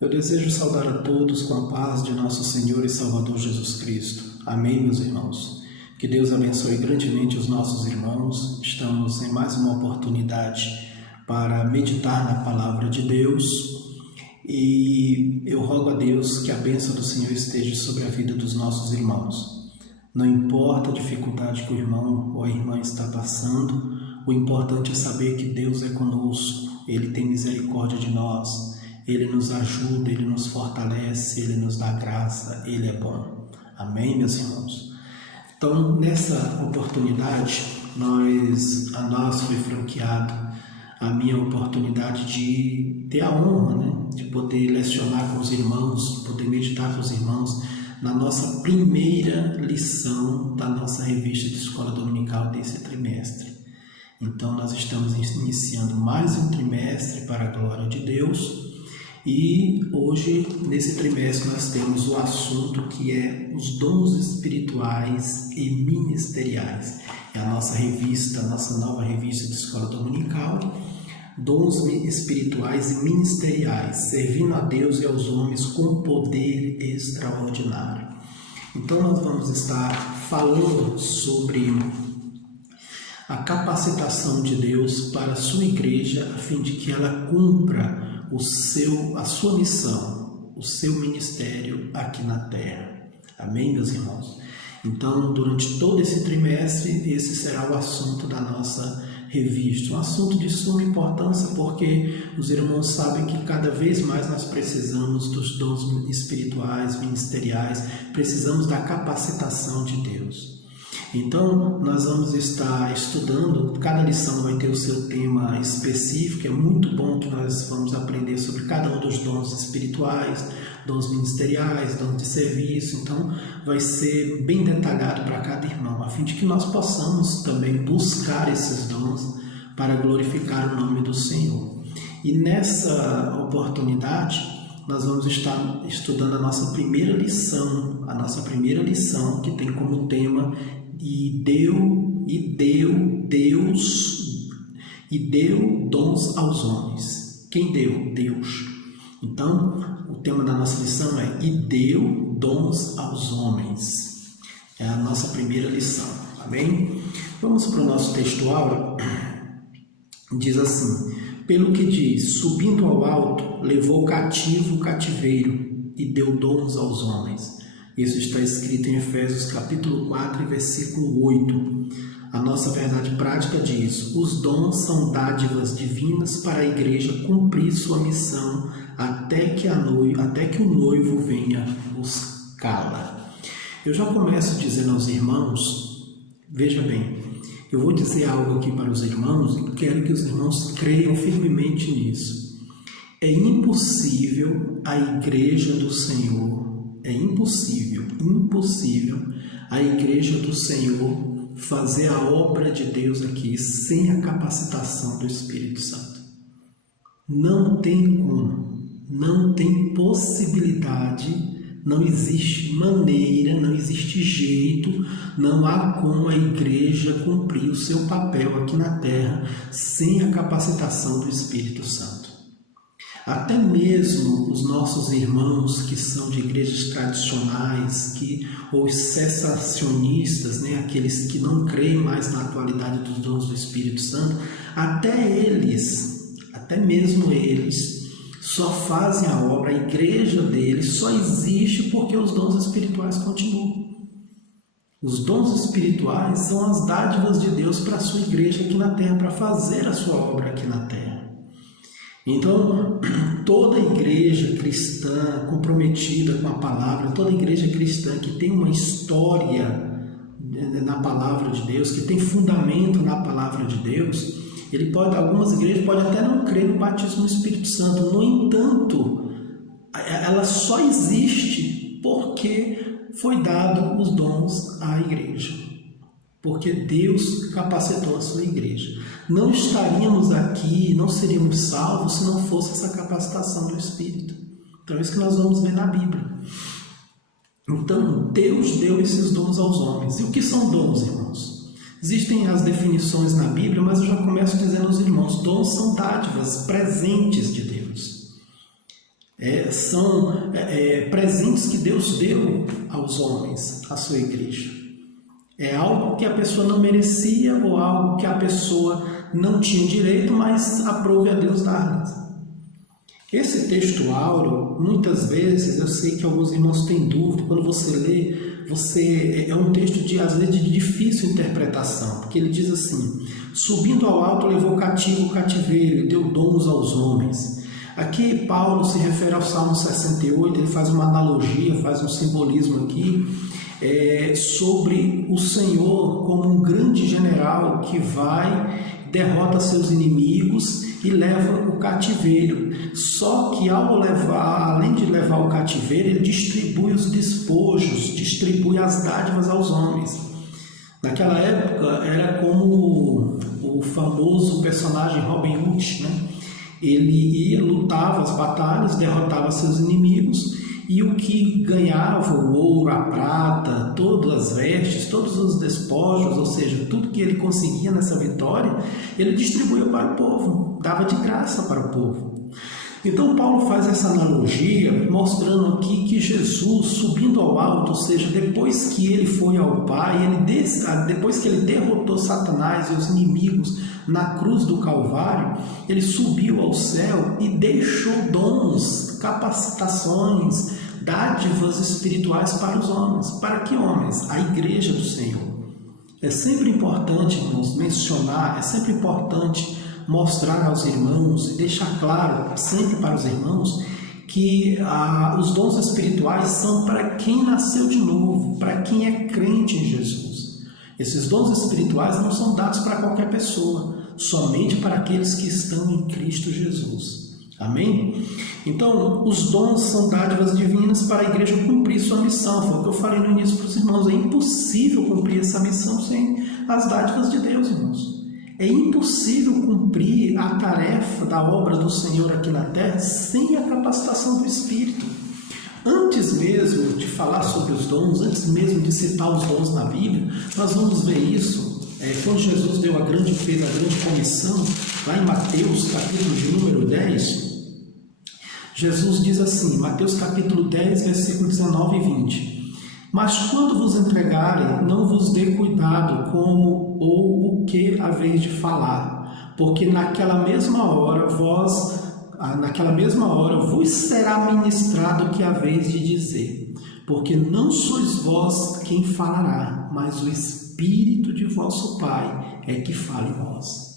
Eu desejo saudar a todos com a paz de nosso Senhor e Salvador Jesus Cristo. Amém, meus irmãos. Que Deus abençoe grandemente os nossos irmãos. Estamos em mais uma oportunidade para meditar na Palavra de Deus. E eu rogo a Deus que a bênção do Senhor esteja sobre a vida dos nossos irmãos. Não importa a dificuldade que o irmão ou a irmã está passando, o importante é saber que Deus é conosco. Ele tem misericórdia de nós. Ele nos ajuda, Ele nos fortalece, Ele nos dá graça, Ele é bom. Amém, meus irmãos? Então, nessa oportunidade, a nós foi franqueado a minha oportunidade de ter a honra, de poder lecionar com os irmãos, poder meditar com os irmãos na nossa primeira lição da nossa revista de escola dominical desse trimestre. Então, nós estamos iniciando mais um trimestre para a glória de Deus. E hoje, nesse trimestre, nós temos o assunto que é os dons espirituais e ministeriais. É a nossa revista, a nossa nova revista de escola dominical, dons espirituais e ministeriais, servindo a Deus e aos homens com poder extraordinário. Então, nós vamos estar falando sobre a capacitação de Deus para a sua igreja, a fim de que ela cumpra a sua missão, o seu ministério aqui na terra. Amém, meus irmãos? Então, durante todo esse trimestre, esse será o assunto da nossa revista. Um assunto de suma importância, porque os irmãos sabem que cada vez mais nós precisamos dos dons espirituais, ministeriais, precisamos da capacitação de Deus. Então, nós vamos estar estudando, cada lição vai ter o seu tema específico. É muito bom que nós vamos aprender sobre cada um dos dons espirituais, dons ministeriais, dons de serviço. Então, vai ser bem detalhado para cada irmão, a fim de que nós possamos também buscar esses dons para glorificar o nome do Senhor. E nessa oportunidade, nós vamos estar estudando a nossa primeira lição, que tem como tema E deu dons aos homens. Quem deu? Deus. Então, o tema da nossa lição é E deu dons aos homens. É a nossa primeira lição. Amém? Vamos para o nosso textual. Diz assim: pelo que diz, subindo ao alto, levou cativo o cativeiro e deu dons aos homens. Isso está escrito em Efésios capítulo 4, versículo 8. A nossa verdade prática diz: os dons são dádivas divinas para a igreja cumprir sua missão até que o noivo venha buscá-la. Eu já começo dizendo aos irmãos, veja bem, eu vou dizer algo aqui para os irmãos e quero que os irmãos creiam firmemente nisso. É impossível a igreja do Senhor, impossível a igreja do Senhor fazer a obra de Deus aqui sem a capacitação do Espírito Santo. Não tem como, não tem possibilidade, não existe maneira, não existe jeito, não há como a igreja cumprir o seu papel aqui na terra sem a capacitação do Espírito Santo. Até mesmo os nossos irmãos que são de igrejas tradicionais, ou cessacionistas, aqueles que não creem mais na atualidade dos dons do Espírito Santo, até mesmo eles, só fazem a obra, a igreja deles só existe porque os dons espirituais continuam. Os dons espirituais são as dádivas de Deus para a sua igreja aqui na terra, para fazer a sua obra aqui na terra. Então, toda igreja cristã comprometida com a palavra, toda igreja cristã que tem uma história na palavra de Deus, que tem fundamento na palavra de Deus, algumas igrejas podem até não crer no batismo do Espírito Santo. No entanto, ela só existe porque foi dado os dons à igreja, porque Deus capacitou a sua igreja. Não estaríamos aqui, não seríamos salvos se não fosse essa capacitação do Espírito. Então é isso que nós vamos ver na Bíblia. Então, Deus deu esses dons aos homens. E o que são dons, irmãos? Existem as definições na Bíblia, mas eu já começo dizendo aos irmãos: dons são dádivas, presentes de Deus. São presentes que Deus deu aos homens, à sua igreja. É algo que a pessoa não merecia ou algo que a pessoa não tinha direito, mas aprove a Deus dar-lhes. Esse texto áureo, muitas vezes, eu sei que alguns irmãos têm dúvida, quando você lê, é um texto às vezes de difícil interpretação, porque ele diz assim: subindo ao alto levou cativo o cativeiro e deu dons aos homens. Aqui Paulo se refere ao Salmo 68, ele faz uma analogia, faz um simbolismo aqui, sobre o Senhor como um grande general que vai, derrota seus inimigos e leva o cativeiro. Só que além de levar o cativeiro, ele distribui os despojos, distribui as dádivas aos homens. Naquela época era como o famoso personagem Robin Hood, né? Ele ia, lutava as batalhas, derrotava seus inimigos, e o que ganhava, o ouro, a prata, todas as vestes, todos os despojos, ou seja, tudo que ele conseguia nessa vitória, ele distribuía para o povo, dava de graça para o povo. Então Paulo faz essa analogia, mostrando aqui que Jesus, subindo ao alto, ou seja, depois que ele foi ao Pai, depois que ele derrotou Satanás e os inimigos na cruz do Calvário, ele subiu ao céu e deixou dons, capacitações, dádivas espirituais para os homens. Para que homens? A igreja do Senhor. É sempre importante, irmãos, mencionar, é sempre importante mostrar aos irmãos e deixar claro sempre para os irmãos que os dons espirituais são para quem nasceu de novo, para quem é crente em Jesus. Esses dons espirituais não são dados para qualquer pessoa, somente para aqueles que estão em Cristo Jesus. Amém? Então, os dons são dádivas divinas para a igreja cumprir sua missão. Foi o que eu falei no início para os irmãos. É impossível cumprir essa missão sem as dádivas de Deus, irmãos. É impossível cumprir a tarefa da obra do Senhor aqui na terra sem a capacitação do Espírito. Antes mesmo de falar sobre os dons, antes mesmo de citar os dons na Bíblia, nós vamos ver isso quando Jesus fez a grande comissão, lá em Mateus, capítulo de número 10. Jesus diz assim, Mateus capítulo 10, versículo 19 e 20. Mas quando vos entregarem, não vos dê cuidado como ou o que haveis de falar, porque naquela mesma hora vos será ministrado o que haveis de dizer, porque não sois vós quem falará, mas o Espírito de vosso Pai é que fala em vós.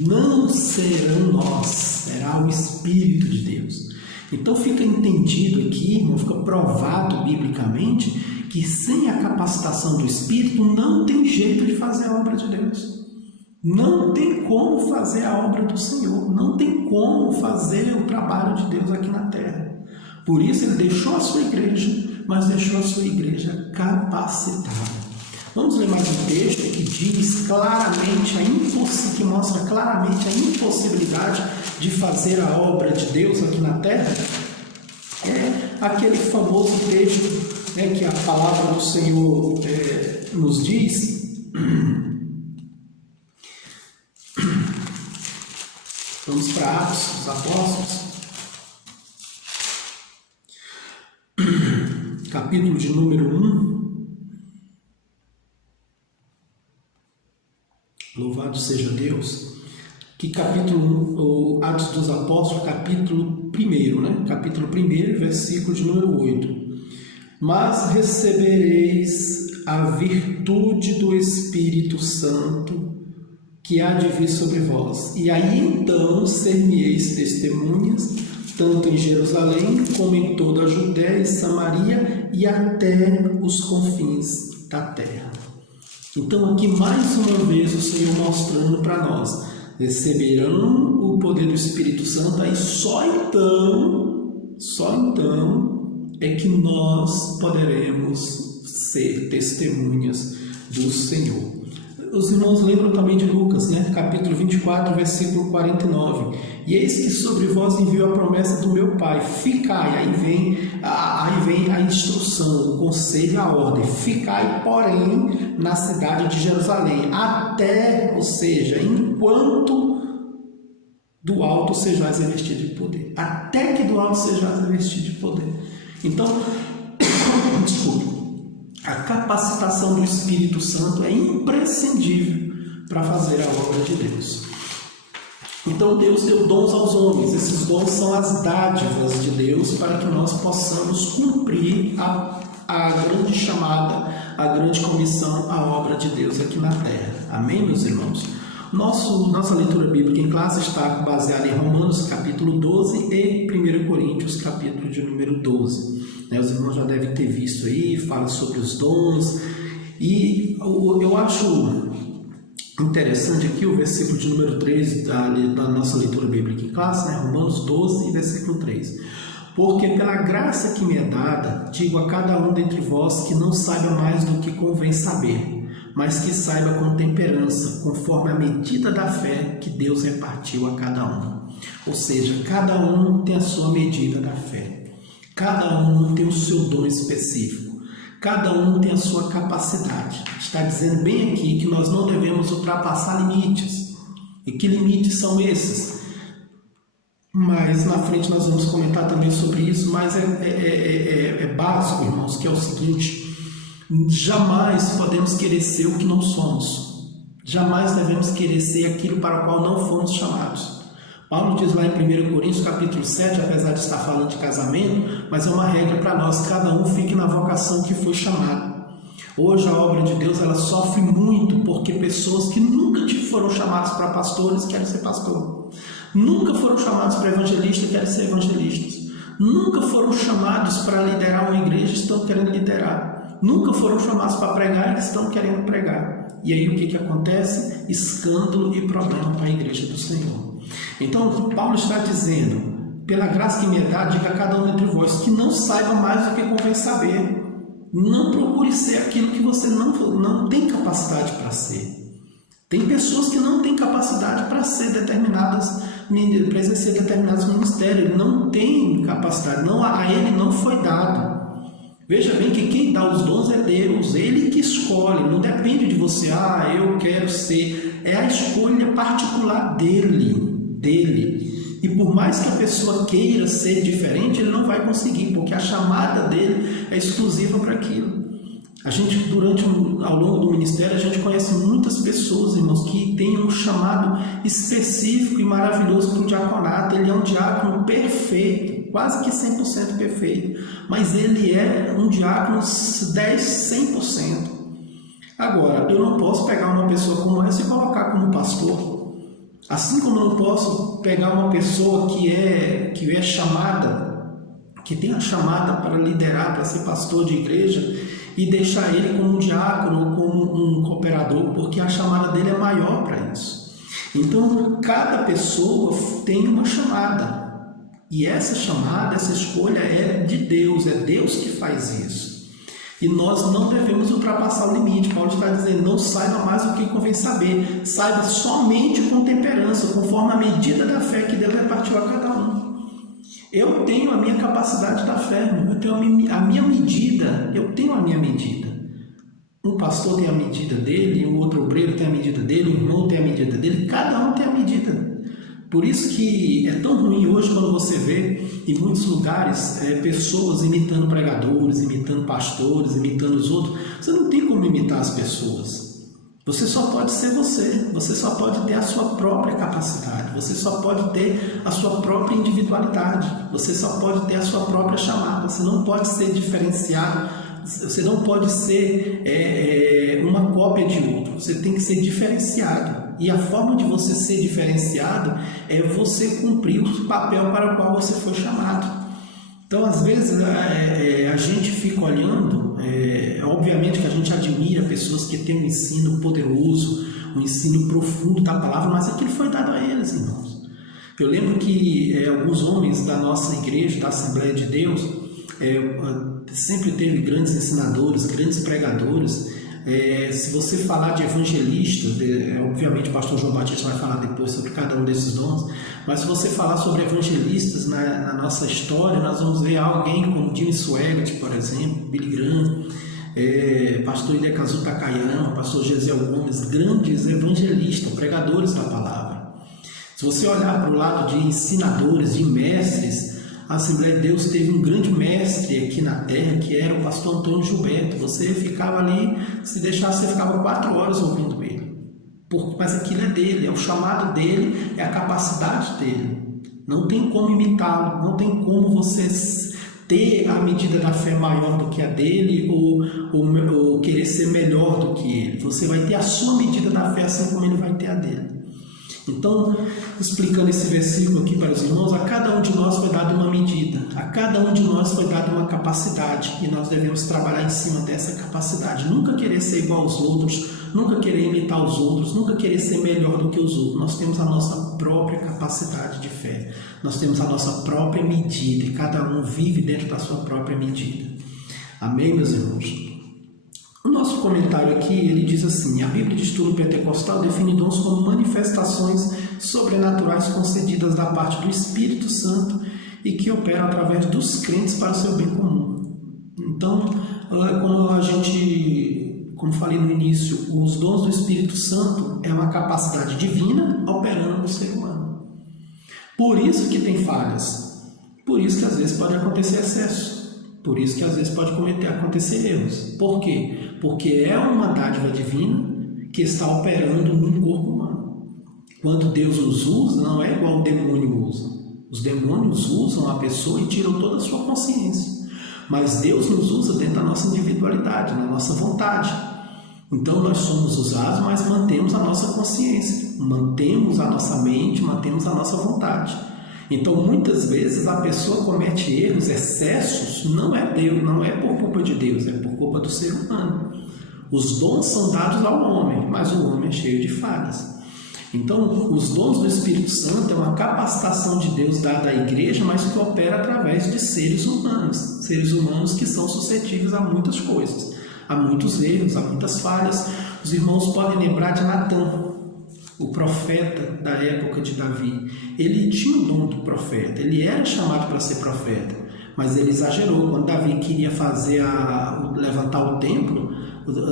Não serão nós, será o Espírito de Deus. Então fica entendido aqui, irmão, fica provado biblicamente que sem a capacitação do Espírito não tem jeito de fazer a obra de Deus. Não tem como fazer a obra do Senhor, não tem como fazer o trabalho de Deus aqui na terra. Por isso ele deixou a sua igreja, mas deixou a sua igreja capacitada. Vamos ler mais um texto que diz claramente, que mostra claramente a impossibilidade de fazer a obra de Deus aqui na terra. É aquele famoso texto que a palavra do Senhor nos diz. Vamos para Atos dos Apóstolos, capítulo de número 1. Louvado seja Deus. Que capítulo, Atos dos Apóstolos, capítulo 1, né? Capítulo 1, versículo de número 8. Mas recebereis a virtude do Espírito Santo, que há de vir sobre vós. E aí então ser-me-eis testemunhas, tanto em Jerusalém, como em toda a Judéia e Samaria, e até os confins da terra. Então aqui mais uma vez o Senhor mostrando para nós, receberão o poder do Espírito Santo, aí só então é que nós poderemos ser testemunhas do Senhor. Os irmãos lembram também de Lucas, né? Capítulo 24, versículo 49. E eis que sobre vós envio a promessa do meu Pai, ficai, aí vem a instrução, o conselho, a ordem, ficai, porém, na cidade de Jerusalém, ou seja, enquanto do alto sejais revestido de poder. Até que do alto sejais revestido de poder. Então, desculpe. A capacitação do Espírito Santo é imprescindível para fazer a obra de Deus. Então Deus deu dons aos homens. Esses dons são as dádivas de Deus para que nós possamos cumprir a grande chamada, a grande comissão, a obra de Deus aqui na terra. Amém, meus irmãos? Nossa leitura bíblica em classe está baseada em Romanos capítulo 12 e 1 Coríntios capítulo de número 12. Os irmãos já devem ter visto aí, fala sobre os dons. E eu acho interessante aqui o versículo de número 3 da nossa leitura bíblica em classe, Romanos 12, versículo 3. Porque pela graça que me é dada, digo a cada um dentre vós que não saiba mais do que convém saber, mas que saiba com temperança, conforme a medida da fé que Deus repartiu a cada um. Ou seja, cada um tem a sua medida da fé. Cada um tem o seu dom específico. Cada um tem a sua capacidade. Está dizendo bem aqui que nós não devemos ultrapassar limites. E que limites são esses? Mas na frente nós vamos comentar também sobre isso, mas é básico, irmãos, que é o seguinte: jamais podemos querer ser o que não somos. Jamais devemos querer ser aquilo para o qual não fomos chamados. Paulo diz lá em 1 Coríntios capítulo 7, apesar de estar falando de casamento, mas é uma regra para nós, cada um fique na vocação que foi chamado. Hoje a obra de Deus ela sofre muito porque pessoas que nunca foram chamadas para pastores querem ser pastor. Nunca foram chamados para evangelistas querem ser evangelistas. Nunca foram chamados para liderar uma igreja estão querendo liderar. Nunca foram chamados para pregar e estão querendo pregar. E aí o que acontece? Escândalo e problema para a igreja do Senhor. Então Paulo está dizendo: pela graça que me é dada, diga a cada um dentre vós que não saiba mais do que convém saber. Não procure ser aquilo que você não tem capacidade para ser. Tem pessoas que não têm capacidade para ser determinadas, para exercer determinados ministérios. Não tem capacidade, a ele não foi dado. Veja bem que quem dá os dons é Deus, Ele que escolhe, não depende de você, eu quero ser, é a escolha particular dele. E por mais que a pessoa queira ser diferente, ele não vai conseguir, porque a chamada dele é exclusiva para aquilo. A gente, ao longo do ministério, a gente conhece muitas pessoas, irmãos, que têm um chamado específico e maravilhoso para o diaconato. Ele é um diácono perfeito, quase que 100% perfeito, mas ele é um diácono 100%. Agora, eu não posso pegar uma pessoa como essa e colocar como pastor. Assim como eu não posso pegar uma pessoa que é chamada, que tem a chamada para liderar, para ser pastor de igreja, e deixar ele como um diácono ou como um cooperador, porque a chamada dele é maior para isso. Então, cada pessoa tem uma chamada, e essa chamada, essa escolha é de Deus, é Deus que faz isso. E nós não devemos ultrapassar o limite. Paulo está dizendo: não saiba mais o que convém saber, saiba somente com temperança, conforme a medida da fé que Deus repartiu a cada um. Eu tenho a minha capacidade da fé, eu tenho a minha medida, eu tenho a minha medida. Um pastor tem a medida dele, o outro obreiro tem a medida dele, o irmão tem a medida dele, cada um tem a medida. Por isso que é tão ruim hoje quando você vê em muitos lugares pessoas imitando pregadores, imitando pastores, imitando os outros. Você não tem como imitar as pessoas. Você só pode ser você só pode ter a sua própria capacidade, você só pode ter a sua própria individualidade, você só pode ter a sua própria chamada, você não pode ser diferenciado, você não pode ser uma cópia de outro, você tem que ser diferenciado. E a forma de você ser diferenciado é você cumprir o papel para o qual você foi chamado. Então, às vezes, a gente fica olhando, obviamente que a gente admira pessoas que têm um ensino poderoso, um ensino profundo da palavra, mas aquilo foi dado a eles, irmãos. Eu lembro que alguns homens da nossa igreja, da Assembleia de Deus, sempre teve grandes ensinadores, grandes pregadores. Se você falar de evangelista, obviamente o pastor João Batista vai falar depois sobre cada um desses dons, mas se você falar sobre evangelistas na nossa história, nós vamos ver alguém como Jimmy Swaggart, por exemplo, Billy Graham, pastor Idecazu Takayama, pastor Gesiel Gomes, grandes evangelistas, pregadores da palavra. Se você olhar para o lado de ensinadores, de mestres, a Assembleia de Deus teve um grande mestre aqui na terra, que era o pastor Antônio Gilberto. Você ficava ali, se deixasse, você ficava 4 horas ouvindo ele. Mas aquilo é dele, é o chamado dele, é a capacidade dele. Não tem como imitá-lo, não tem como você ter a medida da fé maior do que a dele ou querer ser melhor do que ele. Você vai ter a sua medida da fé assim como ele vai ter a dele. Então, explicando esse versículo aqui para os irmãos, a cada um de nós foi dada uma medida, a cada um de nós foi dada uma capacidade e nós devemos trabalhar em cima dessa capacidade. Nunca querer ser igual aos outros, nunca querer imitar os outros, nunca querer ser melhor do que os outros. Nós temos a nossa própria capacidade de fé, nós temos a nossa própria medida e cada um vive dentro da sua própria medida. Amém, meus irmãos? O nosso comentário aqui, ele diz assim: a Bíblia de Estudo Pentecostal define dons como manifestações sobrenaturais concedidas da parte do Espírito Santo e que operam através dos crentes para o seu bem comum. Então, como falei no início, os dons do Espírito Santo é uma capacidade divina operando no ser humano. Por isso que tem falhas, por isso que às vezes pode acontecer excesso. Por isso que às vezes pode acontecer erros. Por quê? Porque é uma dádiva divina que está operando num corpo humano. Quando Deus nos usa, não é igual o demônio usa. Os demônios usam a pessoa e tiram toda a sua consciência. Mas Deus nos usa dentro da nossa individualidade, na nossa vontade. Então nós somos usados, mas mantemos a nossa consciência, mantemos a nossa mente, mantemos a nossa vontade. Então, muitas vezes a pessoa comete erros, excessos, não é por culpa de Deus, é por culpa do ser humano. Os dons são dados ao homem, mas o homem é cheio de falhas. Então, os dons do Espírito Santo é uma capacitação de Deus dada à igreja, mas que opera através de seres humanos que são suscetíveis a muitas coisas, a muitos erros, a muitas falhas. Os irmãos podem lembrar de Natã, o profeta da época de Davi. Ele tinha o dom do profeta, ele era chamado para ser profeta, mas ele exagerou. Quando Davi queria levantar o templo,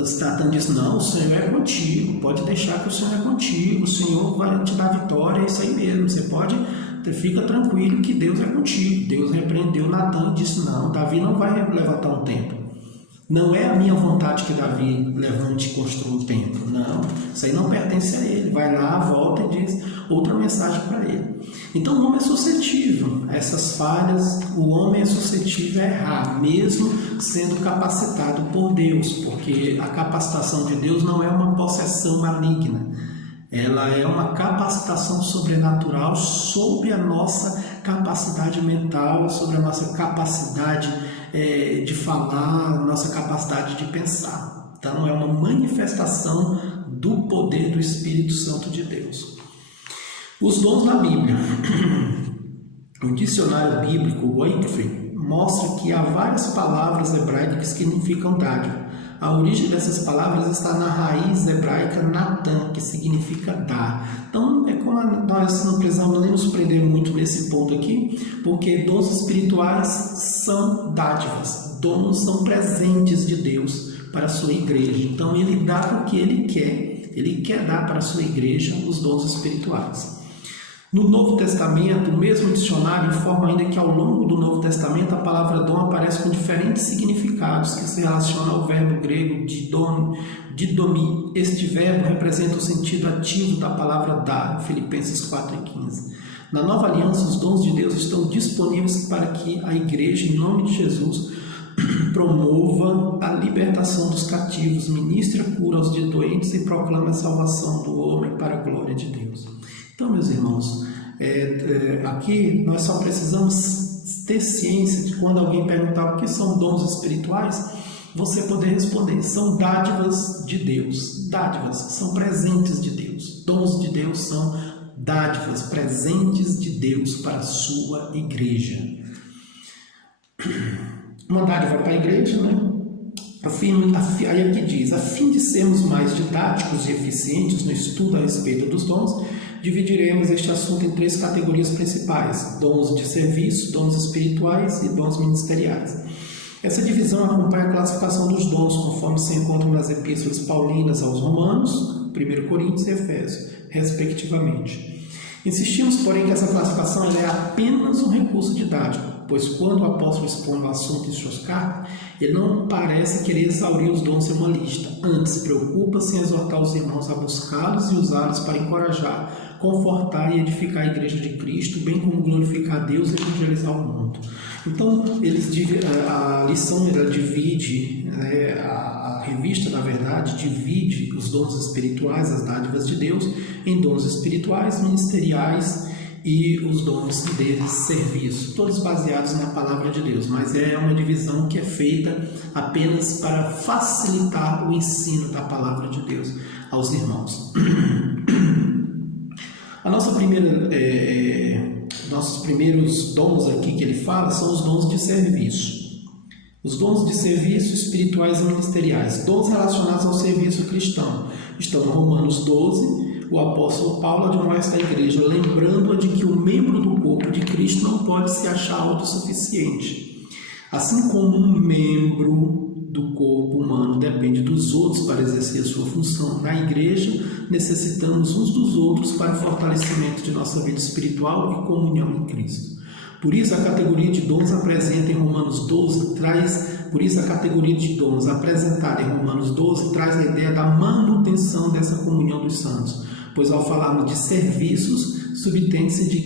Satã disse: não, o Senhor é contigo, pode deixar que o Senhor é contigo, o Senhor vai te dar vitória, é isso aí mesmo, fica tranquilo que Deus é contigo. Deus repreendeu Natã e disse: não, Davi não vai levantar um templo. Não é a minha vontade que Davi levante e construa um templo. Não, isso aí não pertence a ele. Vai lá, volta e diz outra mensagem para ele. Então o homem é suscetível a essas falhas, o homem é suscetível a errar, mesmo sendo capacitado por Deus, porque a capacitação de Deus não é uma possessão maligna. Ela é uma capacitação sobrenatural sobre a nossa capacidade mental, sobre a nossa capacidade de falar, nossa capacidade de pensar. Então é uma manifestação do poder do Espírito Santo de Deus. Os dons na Bíblia. O dicionário bíblico Wycliffe mostra que há várias palavras hebraicas que significam dádiva. A origem dessas palavras está na raiz hebraica Natan, que significa dar. Então, é como nós não precisamos nem nos prender muito nesse ponto aqui, porque dons espirituais são dádivas, dons são presentes de Deus para a sua igreja. Então, ele dá porque ele quer dar para a sua igreja os dons espirituais. No Novo Testamento, o mesmo dicionário informa ainda que ao longo do Novo Testamento a palavra dom aparece com diferentes significados que se relacionam ao verbo grego didomi. Este verbo representa o sentido ativo da palavra dar, Filipenses 4:15. Na Nova Aliança, os dons de Deus estão disponíveis para que a igreja, em nome de Jesus, promova a libertação dos cativos, ministre a cura aos doentes e proclame a salvação do homem para a glória de Deus. Então, meus irmãos, aqui nós só precisamos ter ciência de quando alguém perguntar o que são dons espirituais, você poder responder: são dádivas de Deus. Dádivas são presentes de Deus. Dons de Deus são dádivas, presentes de Deus para a sua igreja. Uma dádiva para a igreja, né? Aí aqui diz: a fim de sermos mais didáticos e eficientes no estudo a respeito dos dons, dividiremos este assunto em 3 categorias principais: dons de serviço, dons espirituais e dons ministeriais. Essa divisão acompanha a classificação dos dons, conforme se encontra nas epístolas paulinas aos Romanos, 1 Coríntios e Efésios, respectivamente. Insistimos, porém, que essa classificação ela é apenas um recurso didático, pois quando o apóstolo expõe o assunto em suas cartas, ele não parece querer exaurir os dons em uma lista, antes preocupa-se em exortar os irmãos a buscá-los e usá-los para encorajar, confortar e edificar a Igreja de Cristo, bem como glorificar a Deus e evangelizar o mundo. Então, a lição ela divide, a revista, na verdade, divide os dons espirituais, as dádivas de Deus, em dons espirituais, ministeriais e os dons de serviço, todos baseados na palavra de Deus, mas é uma divisão que é feita apenas para facilitar o ensino da palavra de Deus aos irmãos. Nossos primeiros dons aqui que ele fala são os dons de serviço. Os dons de serviço espirituais e ministeriais, dons relacionados ao serviço cristão, estão em Romanos 12. O apóstolo Paulo admoesta a igreja, lembrando-a de que o membro do corpo de Cristo não pode se achar autossuficiente. Assim como um membro do corpo humano depende dos outros para exercer a sua função, na igreja necessitamos uns dos outros para o fortalecimento de nossa vida espiritual e comunhão em Cristo. Por isso a categoria de dons apresentada em Romanos 12 traz a ideia da manutenção dessa comunhão dos santos, pois ao falarmos de serviços, subtende-se de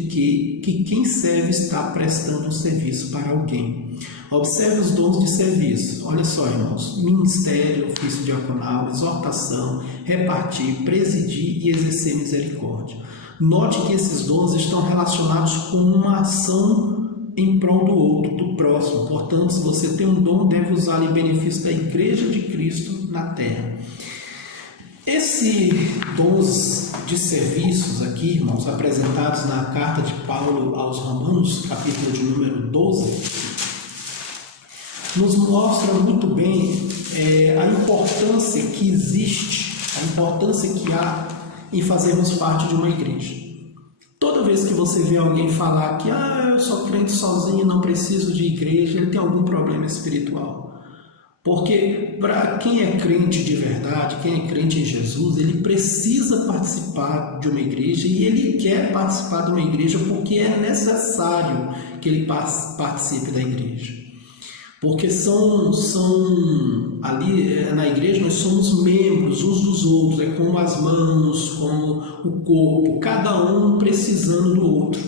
que quem serve está prestando um serviço para alguém. Observe os dons de serviço. Olha só, irmãos: ministério, ofício diaconal, exortação, repartir, presidir e exercer misericórdia. Note que esses dons estão relacionados com uma ação em prol do outro, do próximo. Portanto, se você tem um dom, deve usá-lo em benefício da Igreja de Cristo na terra. Esses dons de serviços aqui, irmãos, apresentados na carta de Paulo aos Romanos, capítulo de número 12, nos mostra muito bem a importância que existe, a importância que há em fazermos parte de uma igreja. Toda vez que você vê alguém falar que eu sou crente sozinho, não preciso de igreja, ele tem algum problema espiritual. Porque para quem é crente de verdade, quem é crente em Jesus, ele precisa participar de uma igreja e ele quer participar de uma igreja porque é necessário que ele participe da igreja. Porque ali na igreja nós somos membros uns dos outros, é como as mãos, como o corpo, cada um precisando do outro.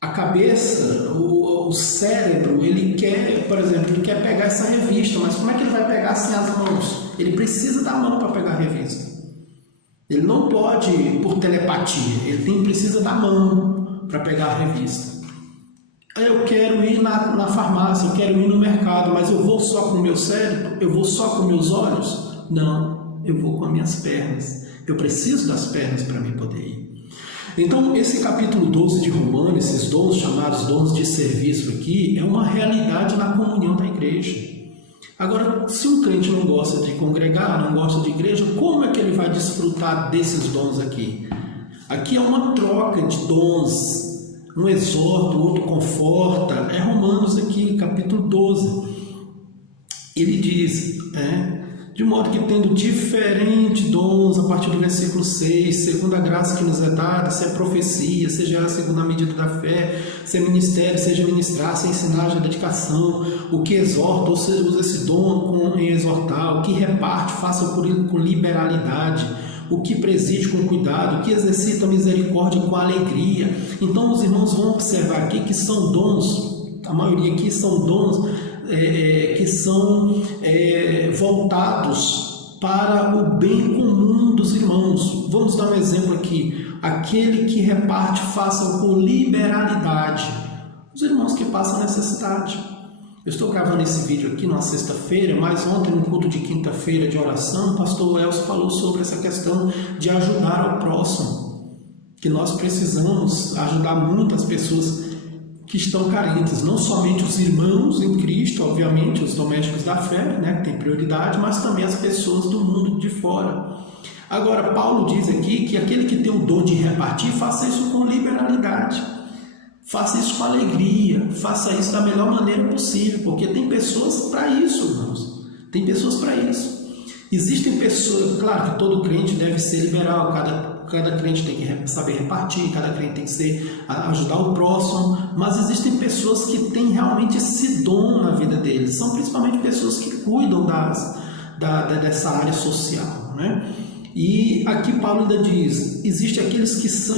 A cabeça, o cérebro, ele quer, por exemplo, ele quer pegar essa revista, mas como é que ele vai pegar sem as mãos? Ele precisa da mão para pegar a revista. Ele não pode por telepatia, ele precisa da mão para pegar a revista. Eu quero ir na farmácia, eu quero ir no mercado, mas eu vou só com o meu cérebro? Eu vou só com meus olhos? Não, eu vou com as minhas pernas. Eu preciso das pernas para mim poder ir. Então, esse capítulo 12 de Romanos, esses dons chamados dons de serviço aqui, é uma realidade na comunhão da igreja. Agora, se um crente não gosta de congregar, não gosta de igreja, como é que ele vai desfrutar desses dons aqui? Aqui é uma troca de dons. Um exorta, o outro conforta. É Romanos aqui, capítulo 12. Ele diz, de modo que tendo diferentes dons, a partir do versículo 6, segundo a graça que nos é dada, se é profecia, seja segundo a medida da fé, se é ministério, seja ministrar, se é ensinar, seja dedicação, o que exorta, ou seja, usa esse dom em exortar, o que reparte, faça com liberalidade, o que preside com cuidado, o que exercita a misericórdia com alegria. Então os irmãos vão observar aqui que são dons, a maioria aqui são dons que são voltados para o bem comum dos irmãos. Vamos dar um exemplo aqui: aquele que reparte, faça com liberalidade. Os irmãos que passam necessidade. Eu estou gravando esse vídeo aqui numa sexta-feira, mas ontem no culto de quinta-feira de oração, o pastor Elcio falou sobre essa questão de ajudar ao próximo, que nós precisamos ajudar muitas pessoas que estão carentes, não somente os irmãos em Cristo, obviamente, os domésticos da fé, que tem prioridade, mas também as pessoas do mundo de fora. Agora, Paulo diz aqui que aquele que tem o dom de repartir, faça isso com liberalidade. Faça isso com alegria, faça isso da melhor maneira possível, porque tem pessoas para isso, irmãos. Tem pessoas para isso. Existem pessoas, claro que todo crente deve ser liberal, cada crente tem que saber repartir, cada crente tem que ajudar o próximo, mas existem pessoas que têm realmente esse dom na vida deles, são principalmente pessoas que cuidam dessa área social, né? E aqui Paulo ainda diz, existe aqueles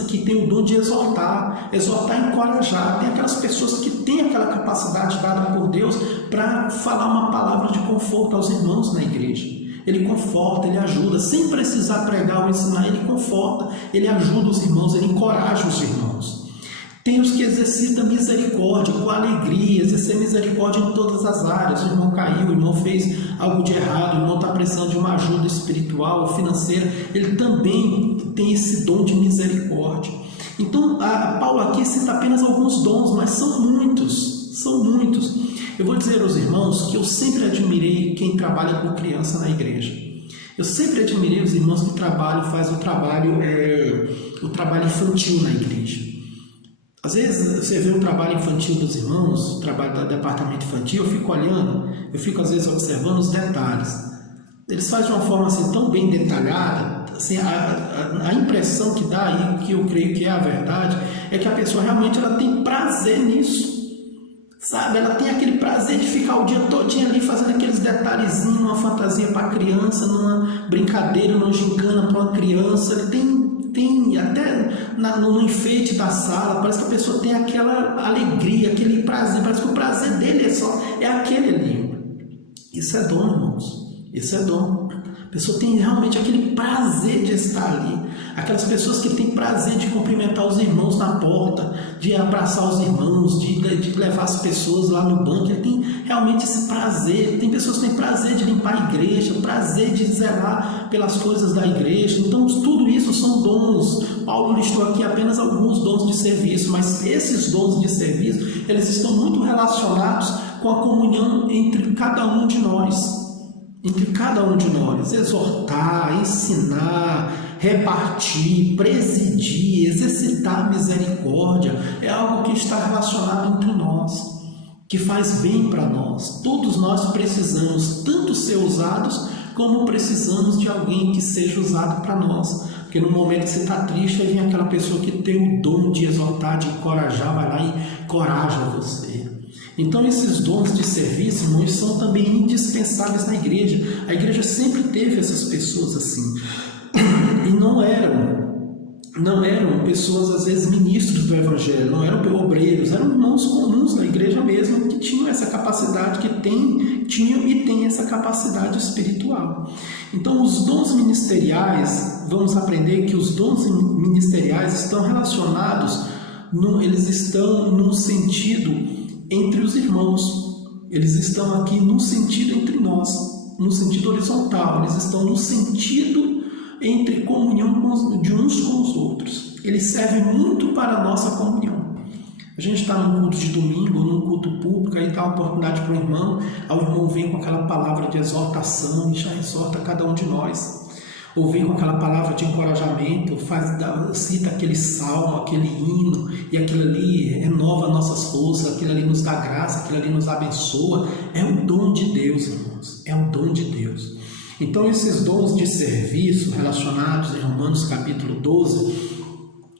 que têm o dom de exortar e encorajar, tem aquelas pessoas que têm aquela capacidade dada por Deus para falar uma palavra de conforto aos irmãos na igreja. Ele conforta, ele ajuda, sem precisar pregar ou ensinar, ele conforta, ele ajuda os irmãos, ele encoraja os irmãos. Tem os que exercitam misericórdia, com alegria, exercer misericórdia em todas as áreas. O irmão caiu, o irmão fez algo de errado, o irmão está precisando de uma ajuda espiritual ou financeira, ele também tem esse dom de misericórdia. Então, Paulo aqui cita apenas alguns dons, mas são muitos, são muitos. Eu vou dizer aos irmãos que eu sempre admirei quem trabalha com criança na igreja. Eu sempre admirei os irmãos que fazem o trabalho infantil na igreja. Às vezes você vê o trabalho infantil dos irmãos, o trabalho do departamento infantil, eu fico olhando, eu fico às vezes observando os detalhes. Eles fazem de uma forma assim tão bem detalhada, assim, a impressão que dá, e que eu creio que é a verdade, é que a pessoa realmente ela tem prazer nisso. Sabe, ela tem aquele prazer de ficar o dia todinho ali fazendo aqueles detalhezinhos, uma fantasia para a criança, numa brincadeira, numa gincana para uma criança. Ele tem até no enfeite da sala, parece que a pessoa tem aquela alegria, aquele prazer, parece que o prazer dele é aquele ali. Isso é dom, irmãos, isso é dom. A pessoa tem realmente aquele prazer de estar ali. Aquelas pessoas que têm prazer de cumprimentar os irmãos na porta, de abraçar os irmãos, de levar as pessoas lá no banco. Ele tem realmente esse prazer. Tem pessoas que têm prazer de limpar a igreja, prazer de zelar pelas coisas da igreja. Então, tudo isso são dons. Paulo listou aqui apenas alguns dons de serviço, mas esses dons de serviço, eles estão muito relacionados com a comunhão entre cada um de nós. Exortar, ensinar, repartir, presidir, exercitar a misericórdia, é algo que está relacionado entre nós, que faz bem para nós. Todos nós precisamos tanto ser usados, como precisamos de alguém que seja usado para nós. Porque no momento que você está triste, aí vem aquela pessoa que tem o dom de exortar, de encorajar, vai lá e encoraja você. Então esses dons de serviço, irmãos, são também indispensáveis na igreja. A igreja sempre teve essas pessoas assim. E não eram pessoas, às vezes, ministros do evangelho, não eram obreiros, eram irmãos comuns na igreja mesmo, que tinham essa capacidade, tinham e têm essa capacidade espiritual. Então os dons ministeriais, vamos aprender que os dons ministeriais estão relacionados, eles estão num sentido entre os irmãos, eles estão aqui no sentido entre nós, no sentido horizontal, eles estão no sentido entre comunhão de uns com os outros. Eles servem muito para a nossa comunhão. A gente está num culto de domingo, num culto público, aí dá uma oportunidade para o irmão, aí o irmão vem com aquela palavra de exortação e já exorta cada um de nós. Ou vem com aquela palavra de encorajamento, cita aquele salmo, aquele hino, e aquilo ali renova nossas forças, aquilo ali nos dá graça, aquilo ali nos abençoa. É o dom de Deus, irmãos, é o dom de Deus. Então esses dons de serviço relacionados em Romanos capítulo 12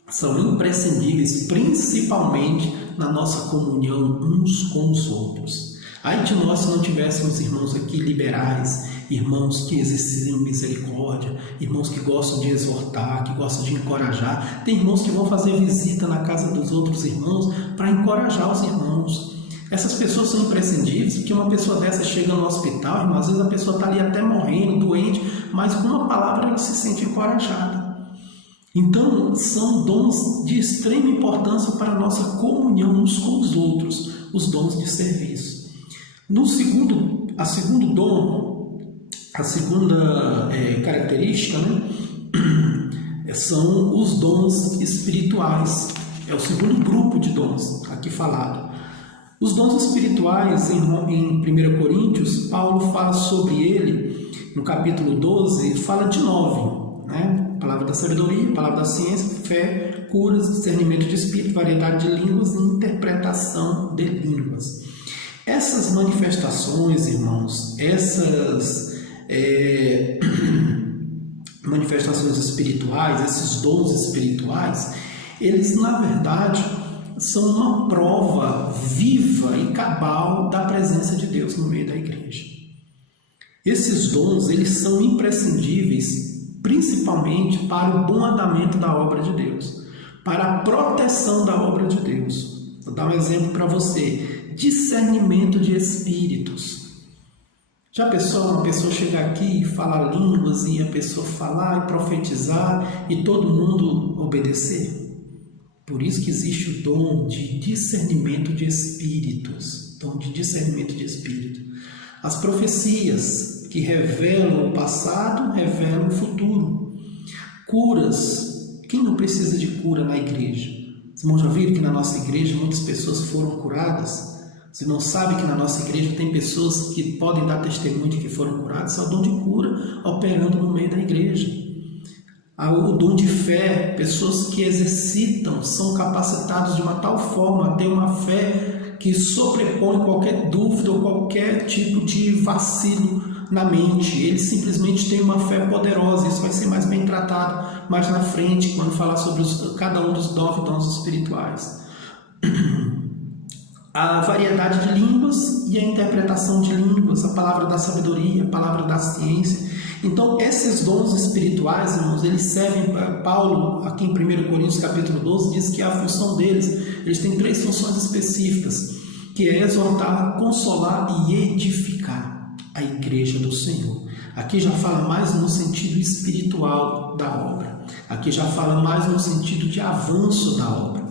são imprescindíveis, principalmente na nossa comunhão uns com os outros. Ai de nós se não tivéssemos irmãos aqui liberais, irmãos que exercitam misericórdia, irmãos que gostam de exortar, que gostam de encorajar. Tem irmãos que vão fazer visita na casa dos outros irmãos para encorajar os irmãos. Essas pessoas são imprescindíveis, porque uma pessoa dessa chega no hospital, irmão, às vezes a pessoa está ali até morrendo, doente, mas com uma palavra ela se sente encorajada. Então, são dons de extrema importância para a nossa comunhão uns com os outros, os dons de serviço. A segunda característica, né, são os dons espirituais. É o segundo grupo de dons aqui falado. Os dons espirituais, em 1 Coríntios, Paulo fala sobre ele, no capítulo 12, fala de 9, né? Palavra da sabedoria, palavra da ciência, fé, curas, discernimento de espírito, variedade de línguas e interpretação de línguas. Essas manifestações, irmãos, manifestações espirituais, esses dons espirituais, eles na verdade são uma prova viva e cabal da presença de Deus no meio da igreja. Esses dons, eles são imprescindíveis principalmente para o bom andamento da obra de Deus, para a proteção da obra de Deus. Vou dar um exemplo para você: discernimento de espíritos. Já pensou uma pessoa chegar aqui e falar línguas e a pessoa falar e profetizar e todo mundo obedecer? Por isso que existe o dom de discernimento de espíritos. Dom de discernimento de espírito. As profecias que revelam o passado, revelam o futuro. Curas. Quem não precisa de cura na igreja? Os irmãos já viram que na nossa igreja muitas pessoas foram curadas? Você não sabe que na nossa igreja tem pessoas que podem dar testemunho de que foram curadas? É o dom de cura operando no meio da igreja. O dom de fé, pessoas que exercitam, são capacitados de uma tal forma a ter uma fé que sobrepõe qualquer dúvida ou qualquer tipo de vacilo na mente. Eles simplesmente têm uma fé poderosa. Isso vai ser mais bem tratado mais na frente, quando falar sobre cada um dos 9 dons espirituais. A variedade de línguas e a interpretação de línguas, a palavra da sabedoria, a palavra da ciência. Então, esses dons espirituais, irmãos, eles servem para Paulo, aqui em 1 Coríntios capítulo 12, diz que a função deles, eles têm 3 funções específicas, que é exortar, consolar e edificar a igreja do Senhor. Aqui já fala mais no sentido espiritual da obra. Aqui já fala mais no sentido de avanço da obra.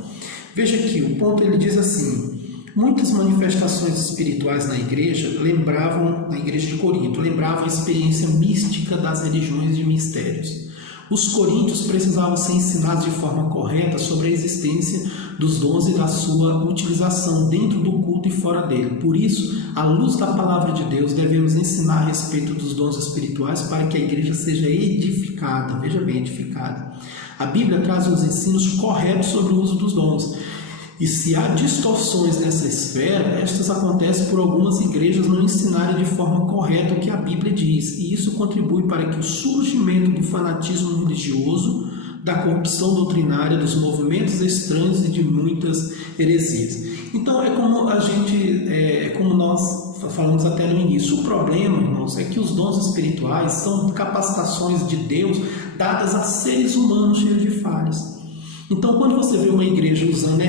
Veja aqui, o ponto ele diz assim: muitas manifestações espirituais na igreja de Corinto, lembravam a experiência mística das religiões de mistérios. Os coríntios precisavam ser ensinados de forma correta sobre a existência dos dons e da sua utilização dentro do culto e fora dele. Por isso, à luz da palavra de Deus, devemos ensinar a respeito dos dons espirituais para que a igreja seja edificada. Veja bem, edificada. A Bíblia traz os ensinos corretos sobre o uso dos dons. E se há distorções nessa esfera, estas acontecem por algumas igrejas não ensinarem de forma correta o que a Bíblia diz. E isso contribui para que o surgimento do fanatismo religioso, da corrupção doutrinária, dos movimentos estranhos e de muitas heresias. Então, como nós falamos até no início, o problema, irmãos, é que os dons espirituais são capacitações de Deus dadas a seres humanos cheios de falhas. Então, quando você vê uma igreja usando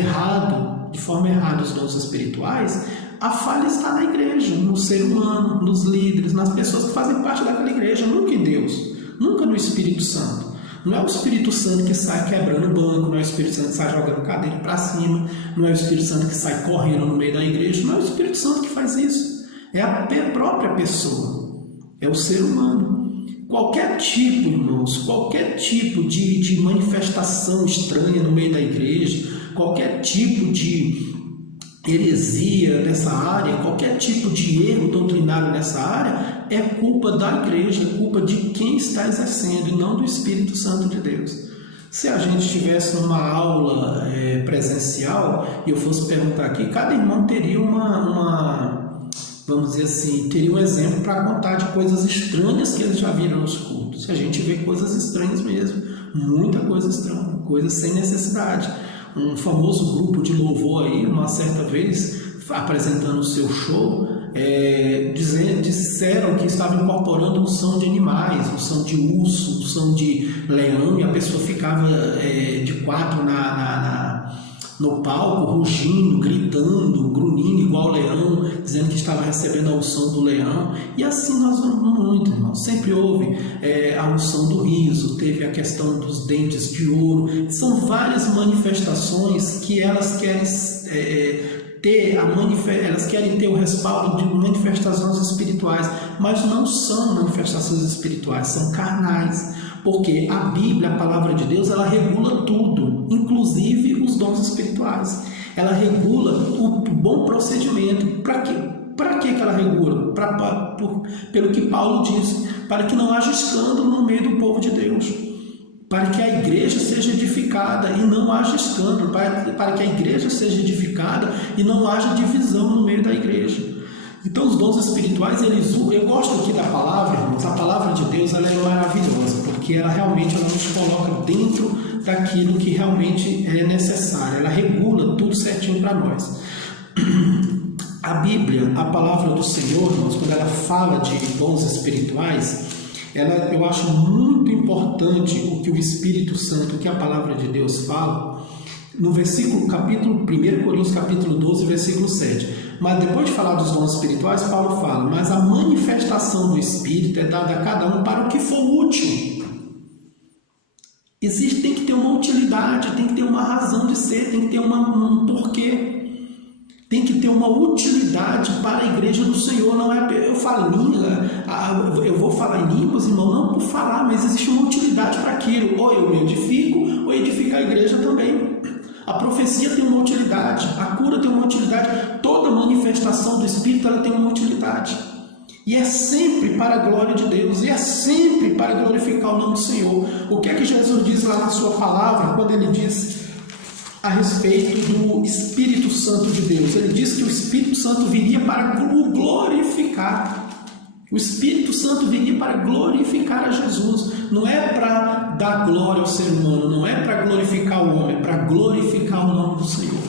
de forma errada os dons espirituais, a falha está na igreja, no ser humano, nos líderes, nas pessoas que fazem parte daquela igreja, nunca em Deus, nunca no Espírito Santo. Não é o Espírito Santo que sai quebrando o banco, não é o Espírito Santo que sai jogando cadeira para cima, não é o Espírito Santo que sai correndo no meio da igreja, não é o Espírito Santo que faz isso. É a própria pessoa, é o ser humano. Qualquer tipo, irmãos, qualquer tipo de manifestação estranha no meio da igreja, qualquer tipo de heresia nessa área, qualquer tipo de erro doutrinário nessa área, é culpa da igreja, é culpa de quem está exercendo e não do Espírito Santo de Deus. Se a gente estivesse numa aula presencial e eu fosse perguntar aqui, cada irmão teria vamos dizer assim, teria um exemplo para contar de coisas estranhas que eles já viram nos cultos. A gente vê coisas estranhas mesmo, muita coisa estranha, coisas sem necessidade. Um famoso grupo de louvor aí, uma certa vez, apresentando o seu show, disseram que estavam incorporando unção de animais, unção de urso, unção de leão, e a pessoa ficava de quatro no palco, rugindo, gritando, grunhindo igual leão, dizendo que estava recebendo a unção do leão. E assim nós vamos muito, irmão. Sempre houve a unção do riso, teve a questão dos dentes de ouro. São várias manifestações que elas querem elas querem ter o respaldo de manifestações espirituais, mas não são manifestações espirituais, são carnais, porque a Bíblia, a palavra de Deus, ela regula tudo, inclusive os dons espirituais. Ela regula o bom procedimento. Para quê? Para que ela regula? Pelo que Paulo diz, para que não haja escândalo no meio do povo de Deus, para que a igreja seja edificada e não haja escândalo, para que a igreja seja edificada e não haja divisão no meio da igreja. Então os dons espirituais, eu gosto aqui da palavra, irmãos, a palavra de Deus ela é maravilhosa, porque ela realmente nos coloca dentro daquilo que realmente é necessário, ela regula tudo certinho para nós. A Bíblia, a palavra do Senhor, irmãos, quando ela fala de dons espirituais, eu acho muito importante o que o Espírito Santo, o que a palavra de Deus fala, no capítulo 1 Coríntios, capítulo 12, versículo 7. Mas depois de falar dos dons espirituais, Paulo fala, mas a manifestação do Espírito é dada a cada um para o que for útil. Tem que ter uma utilidade, tem que ter uma razão de ser, tem que ter um porquê. Tem que ter uma utilidade para a igreja do Senhor. Não é eu falo eu vou falar em línguas, irmão, não por falar, mas existe uma utilidade para aquilo. Ou eu me edifico, ou edifica a igreja também. A profecia tem uma utilidade, a cura tem uma utilidade, toda manifestação do Espírito ela tem uma utilidade. E é sempre para a glória de Deus, e é sempre para glorificar o nome do Senhor. O que é que Jesus diz lá na sua palavra, quando ele diz a respeito do Espírito Santo de Deus? Ele diz que o Espírito Santo viria para glorificar. O Espírito Santo viria para glorificar a Jesus. Não é para dar glória ao ser humano, não é para glorificar o homem, é para glorificar o nome do Senhor.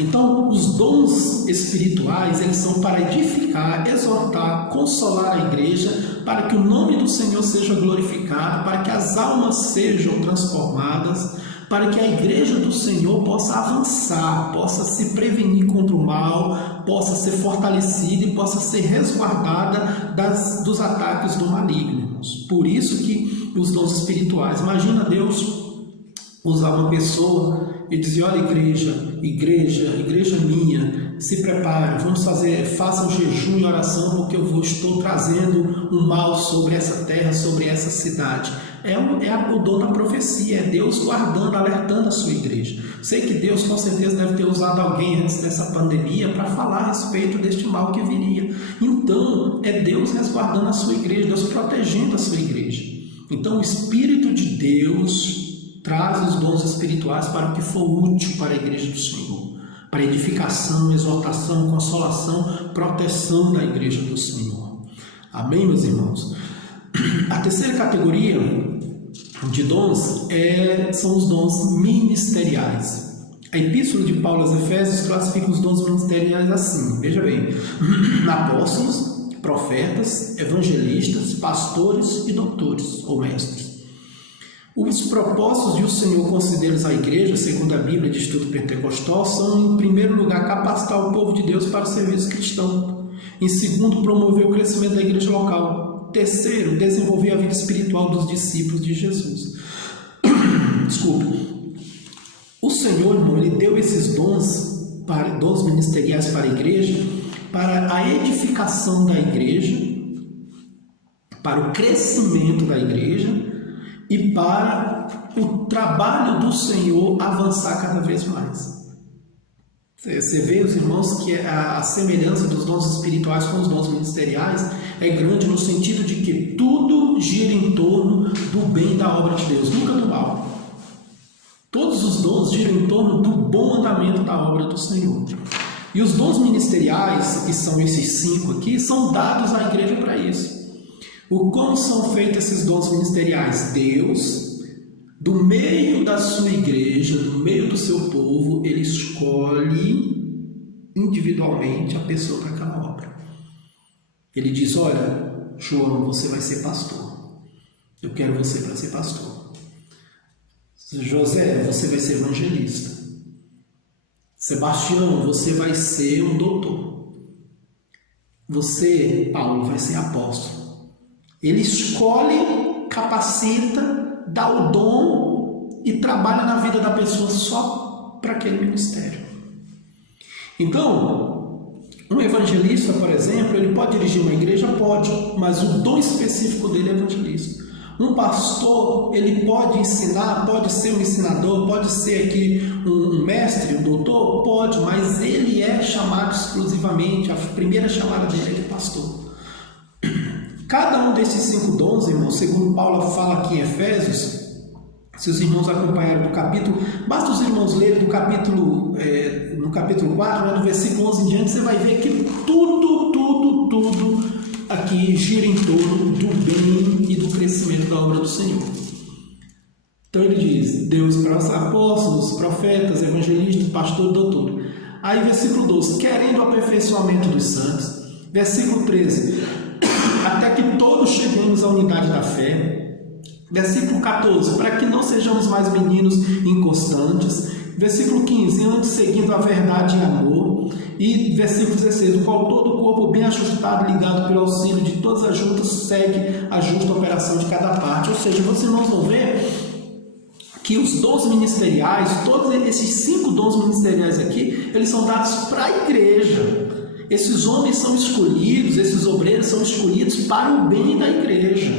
Então, os dons espirituais, eles são para edificar, exortar, consolar a igreja, para que o nome do Senhor seja glorificado, para que as almas sejam transformadas, para que a igreja do Senhor possa avançar, possa se prevenir contra o mal, possa ser fortalecida e possa ser resguardada dos ataques do maligno. Por isso que os dons espirituais, imagina Deus usar uma pessoa e dizer, olha igreja minha, se prepare, façam jejum e oração, porque eu estou trazendo um mal sobre essa terra, sobre essa cidade. É o dom da profecia, é Deus guardando, alertando a sua igreja. Sei que Deus com certeza deve ter usado alguém antes dessa pandemia para falar a respeito deste mal que viria. Então, é Deus resguardando a sua igreja, Deus protegendo a sua igreja. Então, o Espírito de Deus traz os dons espirituais para o que for útil para a igreja do Senhor, para edificação, exortação, consolação, proteção da igreja do Senhor. Amém, meus irmãos? A terceira categoria de dons são os dons ministeriais. A epístola de Paulo aos Efésios classifica os dons ministeriais assim, veja bem, apóstolos, profetas, evangelistas, pastores e doutores ou mestres. Os propósitos de o Senhor conceder-los à igreja, segundo a Bíblia de Estudo Pentecostal, são, em primeiro lugar, capacitar o povo de Deus para o serviço cristão. Em segundo, promover o crescimento da igreja local. Terceiro, desenvolver a vida espiritual dos discípulos de Jesus. Desculpe. O Senhor, irmão, Ele deu esses dons ministeriais para a igreja, para a edificação da igreja, para o crescimento da igreja, e para o trabalho do Senhor avançar cada vez mais. Você vê, os irmãos, que a semelhança dos dons espirituais com os dons ministeriais é grande no sentido de que tudo gira em torno do bem da obra de Deus, nunca do mal. Todos os dons giram em torno do bom andamento da obra do Senhor. E os dons ministeriais, que são esses 5 aqui, são dados à igreja para isso. Como são feitos esses dons ministeriais? Deus, do meio da sua igreja, do meio do seu povo, Ele escolhe individualmente a pessoa para aquela obra. Ele diz, olha, João, você vai ser pastor. Eu quero você para ser pastor. José, você vai ser evangelista. Sebastião, você vai ser um doutor. Você, Paulo, vai ser apóstolo. Ele escolhe, capacita, dá o dom e trabalha na vida da pessoa só para aquele ministério. Então, um evangelista, por exemplo, ele pode dirigir uma igreja? Pode, mas o dom específico dele é evangelista. Um pastor, ele pode ensinar, pode ser um ensinador, pode ser aqui um mestre, um doutor? Pode, mas ele é chamado exclusivamente, a primeira chamada dele é de pastor. Cada um desses 5 dons, irmãos, segundo Paulo fala aqui em Efésios, se os irmãos acompanharam do capítulo, basta os irmãos lerem do capítulo, no capítulo 4, do versículo 11 em diante, você vai ver que tudo aqui gira em torno do bem e do crescimento da obra do Senhor. Então ele diz, Deus para os apóstolos, profetas, evangelistas, pastores, doutores. Aí versículo 12, querendo o aperfeiçoamento dos santos. Versículo 13, até que todos cheguemos à unidade da fé. Versículo 14, para que não sejamos mais meninos inconstantes. Versículo 15, antes seguindo a verdade e amor. E versículo 16, o qual todo o corpo bem ajustado, ligado pelo auxílio de todas as juntas, segue a justa operação de cada parte. Ou seja, vocês não vão ver que os dons ministeriais, todos esses 5 dons ministeriais aqui, eles são dados para a igreja. Esses homens são escolhidos, esses obreiros são escolhidos para o bem da igreja.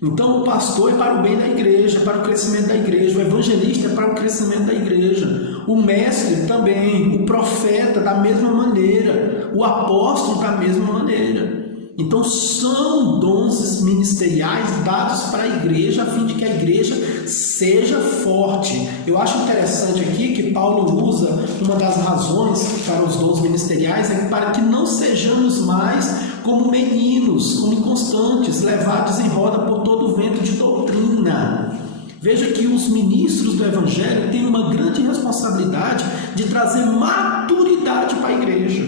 Então o pastor é para o bem da igreja, para o crescimento da igreja, o evangelista é para o crescimento da igreja, o mestre também, o profeta da mesma maneira, o apóstolo da mesma maneira. Então são dons ministeriais dados para a igreja, a fim de que a igreja seja forte. Eu acho interessante aqui que Paulo usa uma das razões para os dons ministeriais é para que não sejamos mais como meninos, como inconstantes, levados em roda por todo o vento de doutrina. Veja que os ministros do evangelho têm uma grande responsabilidade de trazer maturidade para a igreja.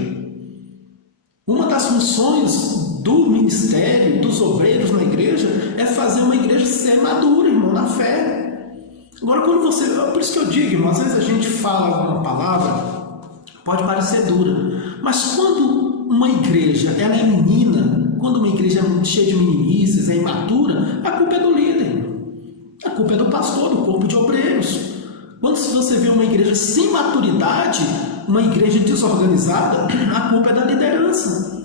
Uma das funções do ministério, dos obreiros na igreja, é fazer uma igreja ser madura, irmão, na fé. Agora, quando você... Por isso que eu digo, irmão, às vezes a gente fala alguma palavra, pode parecer dura, mas quando uma igreja ela é menina, quando uma igreja é cheia de meninices, é imatura, a culpa é do líder, a culpa é do pastor, do corpo de obreiros. Quando você vê uma igreja sem maturidade, uma igreja desorganizada, a culpa é da liderança.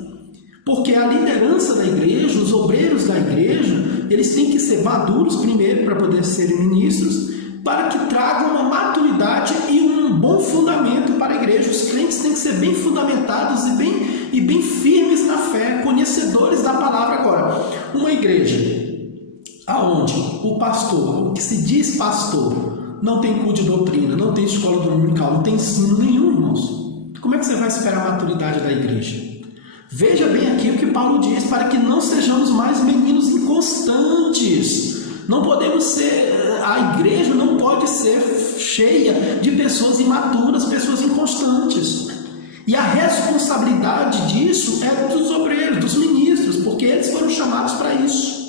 Porque a liderança da igreja, os obreiros da igreja, eles têm que ser maduros primeiro para poder serem ministros, para que tragam uma maturidade e um bom fundamento para a igreja. Os crentes têm que ser bem fundamentados e bem firmes na fé, conhecedores da palavra. Agora, uma igreja aonde o pastor, o que se diz pastor, não tem culto de doutrina, não tem escola dominical, não tem ensino nenhum, irmãos, como é que você vai esperar a maturidade da igreja? Veja bem aqui o que Paulo diz, para que não sejamos mais meninos inconstantes. Não podemos ser, a igreja não pode ser cheia de pessoas imaturas, pessoas inconstantes. E a responsabilidade disso é dos obreiros, dos ministros, porque eles foram chamados para isso.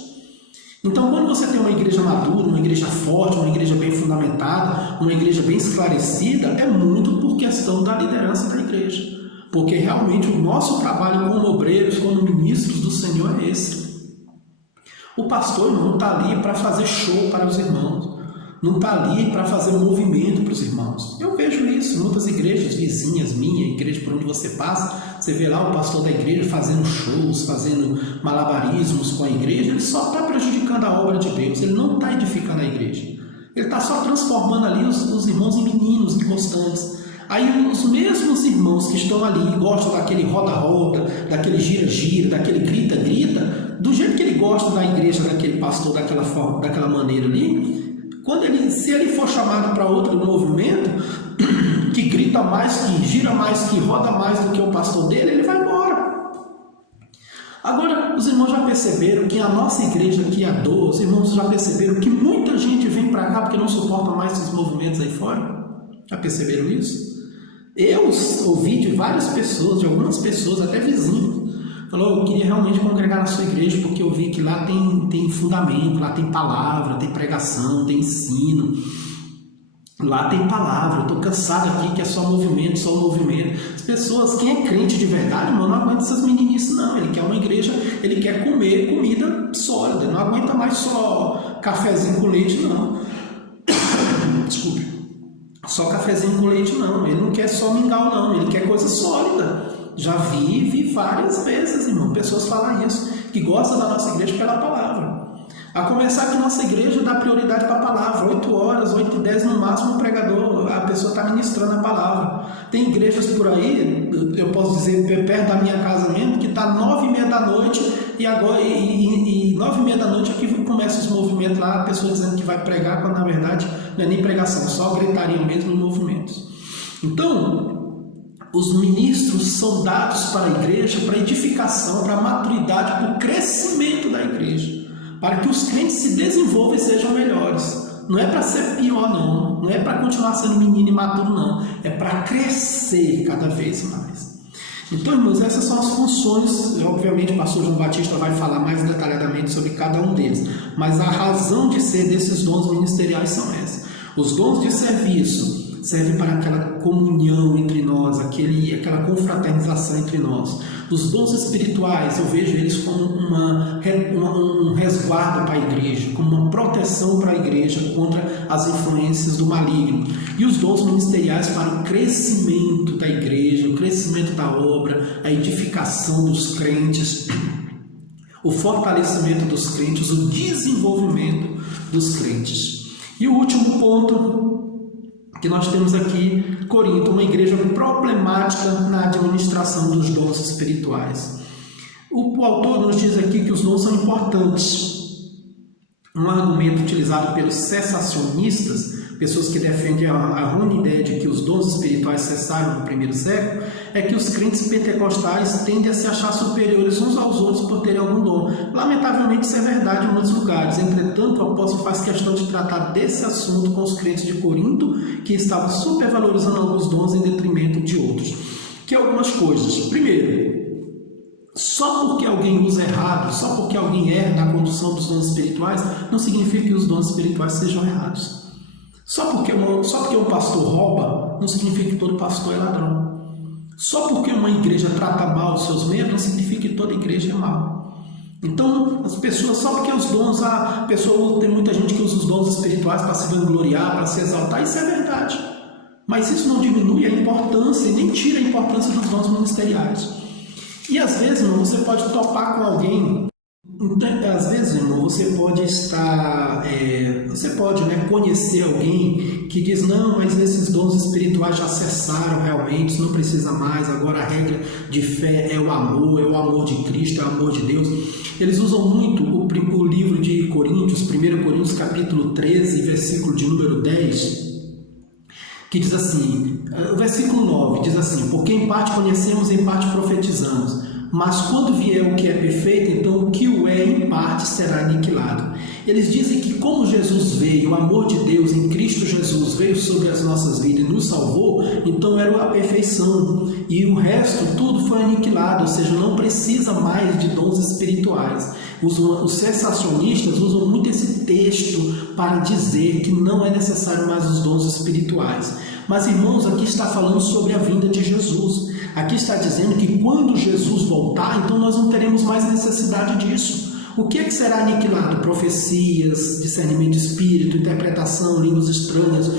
Então, quando você tem uma igreja madura, uma igreja forte, uma igreja bem fundamentada, uma igreja bem esclarecida, é muito por questão da liderança da igreja. Porque realmente o nosso trabalho como obreiros, como ministros do Senhor é esse. O pastor não está ali para fazer show para os irmãos, não está ali para fazer movimento para os irmãos. Eu vejo isso em muitas igrejas vizinhas, minha igreja por onde você passa, você vê lá o pastor da igreja fazendo shows, fazendo malabarismos com a igreja, ele só está prejudicando a obra de Deus, ele não está edificando a igreja. Ele está só transformando ali os irmãos em meninos inconstantes. Aí os mesmos irmãos que estão ali gostam daquele roda-roda, daquele gira-gira, daquele grita-grita, do jeito que ele gosta da igreja, daquele pastor, daquela forma, daquela maneira ali, se ele for chamado para outro movimento, que grita mais, que gira mais, que roda mais do que o pastor dele, ele vai embora. Agora, os irmãos já perceberam que a nossa igreja aqui, a DOA, os irmãos já perceberam que muita gente vem para cá porque não suporta mais esses movimentos aí fora? Já perceberam isso? Eu ouvi de várias pessoas, de algumas pessoas, até vizinhos, falou, eu queria realmente congregar na sua igreja porque eu vi que lá tem fundamento, lá tem palavra, tem pregação, tem ensino, lá tem palavra, eu estou cansado aqui que é só movimento, só movimento. As pessoas, quem é crente de verdade, irmão, não aguenta essas meninices não, ele quer uma igreja, ele quer comer comida sólida, não aguenta mais só cafezinho com leite não. Desculpe. Só cafezinho com leite não, ele não quer só mingau não, ele quer coisa sólida. Já vi várias vezes, irmão, pessoas falar isso, que gostam da nossa igreja pela palavra. A começar que nossa igreja dá prioridade para a palavra, 8 horas, 8h10 no máximo o pregador, a pessoa está ministrando a palavra. Tem igrejas por aí, eu posso dizer, perto da minha casa mesmo, que está 9h30 da noite e agora, e 9h30 da noite aqui começa os movimentos lá, a pessoa dizendo que vai pregar, quando na verdade não é nem pregação, só gritaria mesmo em movimentos. Então, os ministros são dados para a igreja, para a edificação, para a maturidade, para o crescimento da igreja, para que os crentes se desenvolvam e sejam melhores. não é para ser pior não, não é para continuar sendo menino imaturo não, é para crescer cada vez mais. Então, irmãos, essas são as funções. Obviamente o pastor João Batista vai falar mais detalhadamente sobre cada um deles, mas a razão de ser desses dons ministeriais são essas. Os dons de serviço servem para aquela comunhão entre nós, aquela confraternização entre nós. Os dons espirituais, eu vejo eles como um resguardo para a igreja, como uma proteção para a igreja contra as influências do maligno. E os dons ministeriais para o crescimento da igreja, o crescimento da obra, a edificação dos crentes, o fortalecimento dos crentes, o desenvolvimento dos crentes. E o último ponto que nós temos aqui, Corinto, uma igreja problemática na administração dos dons espirituais. O autor nos diz aqui que os dons são importantes. Um argumento utilizado pelos cessacionistas, pessoas que defendem a errônea ideia de que os dons espirituais cessaram no primeiro século, é que os crentes pentecostais tendem a se achar superiores uns aos outros por terem algum dom. Lamentavelmente isso é verdade em muitos lugares. Entretanto, o apóstolo faz questão de tratar desse assunto com os crentes de Corinto, que estavam supervalorizando alguns dons em detrimento de outros. Que algumas coisas. Primeiro, só porque alguém usa errado, só porque alguém erra na condução dos dons espirituais, não significa que os dons espirituais sejam errados. Só porque um pastor rouba, não significa que todo pastor é ladrão. Só porque uma igreja trata mal os seus membros, não significa que toda igreja é mal. Então, as pessoas, só porque os dons, tem muita gente que usa os dons espirituais para se vangloriar, para se exaltar, isso é verdade. Mas isso não diminui a importância e nem tira a importância dos dons ministeriais. E às vezes, irmão, você pode topar com alguém. Então, às vezes, irmão, você pode conhecer alguém que diz, não, mas esses dons espirituais já cessaram realmente, não precisa mais, agora a regra de fé é o amor de Cristo, é o amor de Deus. Eles usam muito o livro de Coríntios, 1 Coríntios capítulo 13, versículo de número 10, que diz assim, o versículo 9 diz assim, porque em parte conhecemos, em parte profetizamos, mas quando vier o que é perfeito, então o que o é em parte será aniquilado. Eles dizem que como Jesus veio, o amor de Deus em Cristo Jesus veio sobre as nossas vidas e nos salvou, então era a perfeição. E o resto, tudo foi aniquilado, ou seja, não precisa mais de dons espirituais. Os cessacionistas usam muito esse texto para dizer que não é necessário mais os dons espirituais. Mas, irmãos, aqui está falando sobre a vinda de Jesus. Aqui está dizendo que quando Jesus voltar, então nós não teremos mais necessidade disso. O que é que será aniquilado? Profecias, discernimento de espírito, interpretação, línguas estranhas,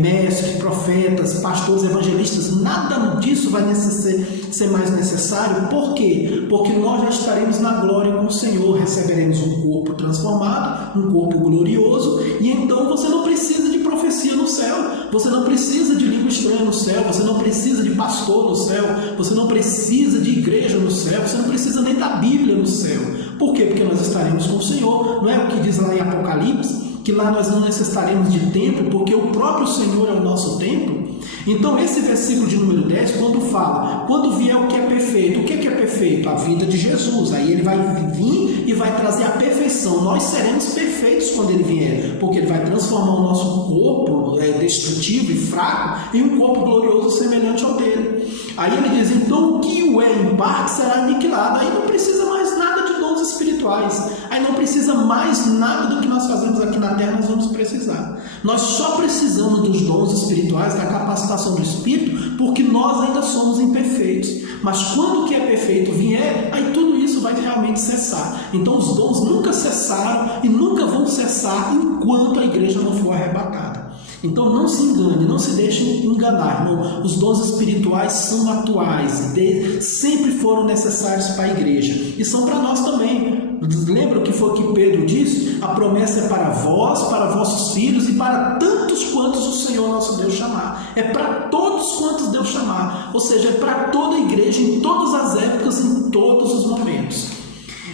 mestres, profetas, pastores, evangelistas, nada disso vai ser mais necessário. Por quê? Porque nós já estaremos na glória com o Senhor, receberemos um corpo transformado, um corpo glorioso, e então você não precisa de profecia no céu, você não precisa de língua estranha no céu, você não precisa de pastor no céu, você não precisa de igreja no céu, você não precisa nem da Bíblia no céu. Por quê? Porque nós estaremos com o Senhor. Não é o que diz lá em Apocalipse, que lá nós não necessitaremos de templo, porque o próprio Senhor é o nosso templo. Então esse versículo de número 10, quando fala, quando vier o que é perfeito, o que é perfeito? A vida de Jesus. Aí ele vai vir e vai trazer a perfeição. Nós seremos perfeitos quando ele vier, porque ele vai transformar o nosso corpo destrutivo e fraco em um corpo glorioso semelhante ao dele. Aí ele diz, então o que o é em parte será aniquilado. Aí não precisa mais nada de dons espirituais. Aí não precisa mais nada do que nós fazemos aqui na terra, nós vamos precisar. Nós só precisamos dos dons espirituais, da capacitação do Espírito, porque nós ainda somos imperfeitos. Mas quando o que é perfeito vier, aí tudo isso vai realmente cessar. Então os dons nunca cessaram e nunca vão cessar enquanto a igreja não for arrebatada. Então não se engane, não se deixe enganar, irmão. Os dons espirituais são atuais, sempre foram necessários para a igreja e são para nós também. Lembra o que foi que Pedro disse? A promessa é para vós, para vossos filhos e para tantos quantos o Senhor nosso Deus chamar. É para todos quantos Deus chamar, ou seja, é para toda a igreja, em todas as épocas, em todos os momentos.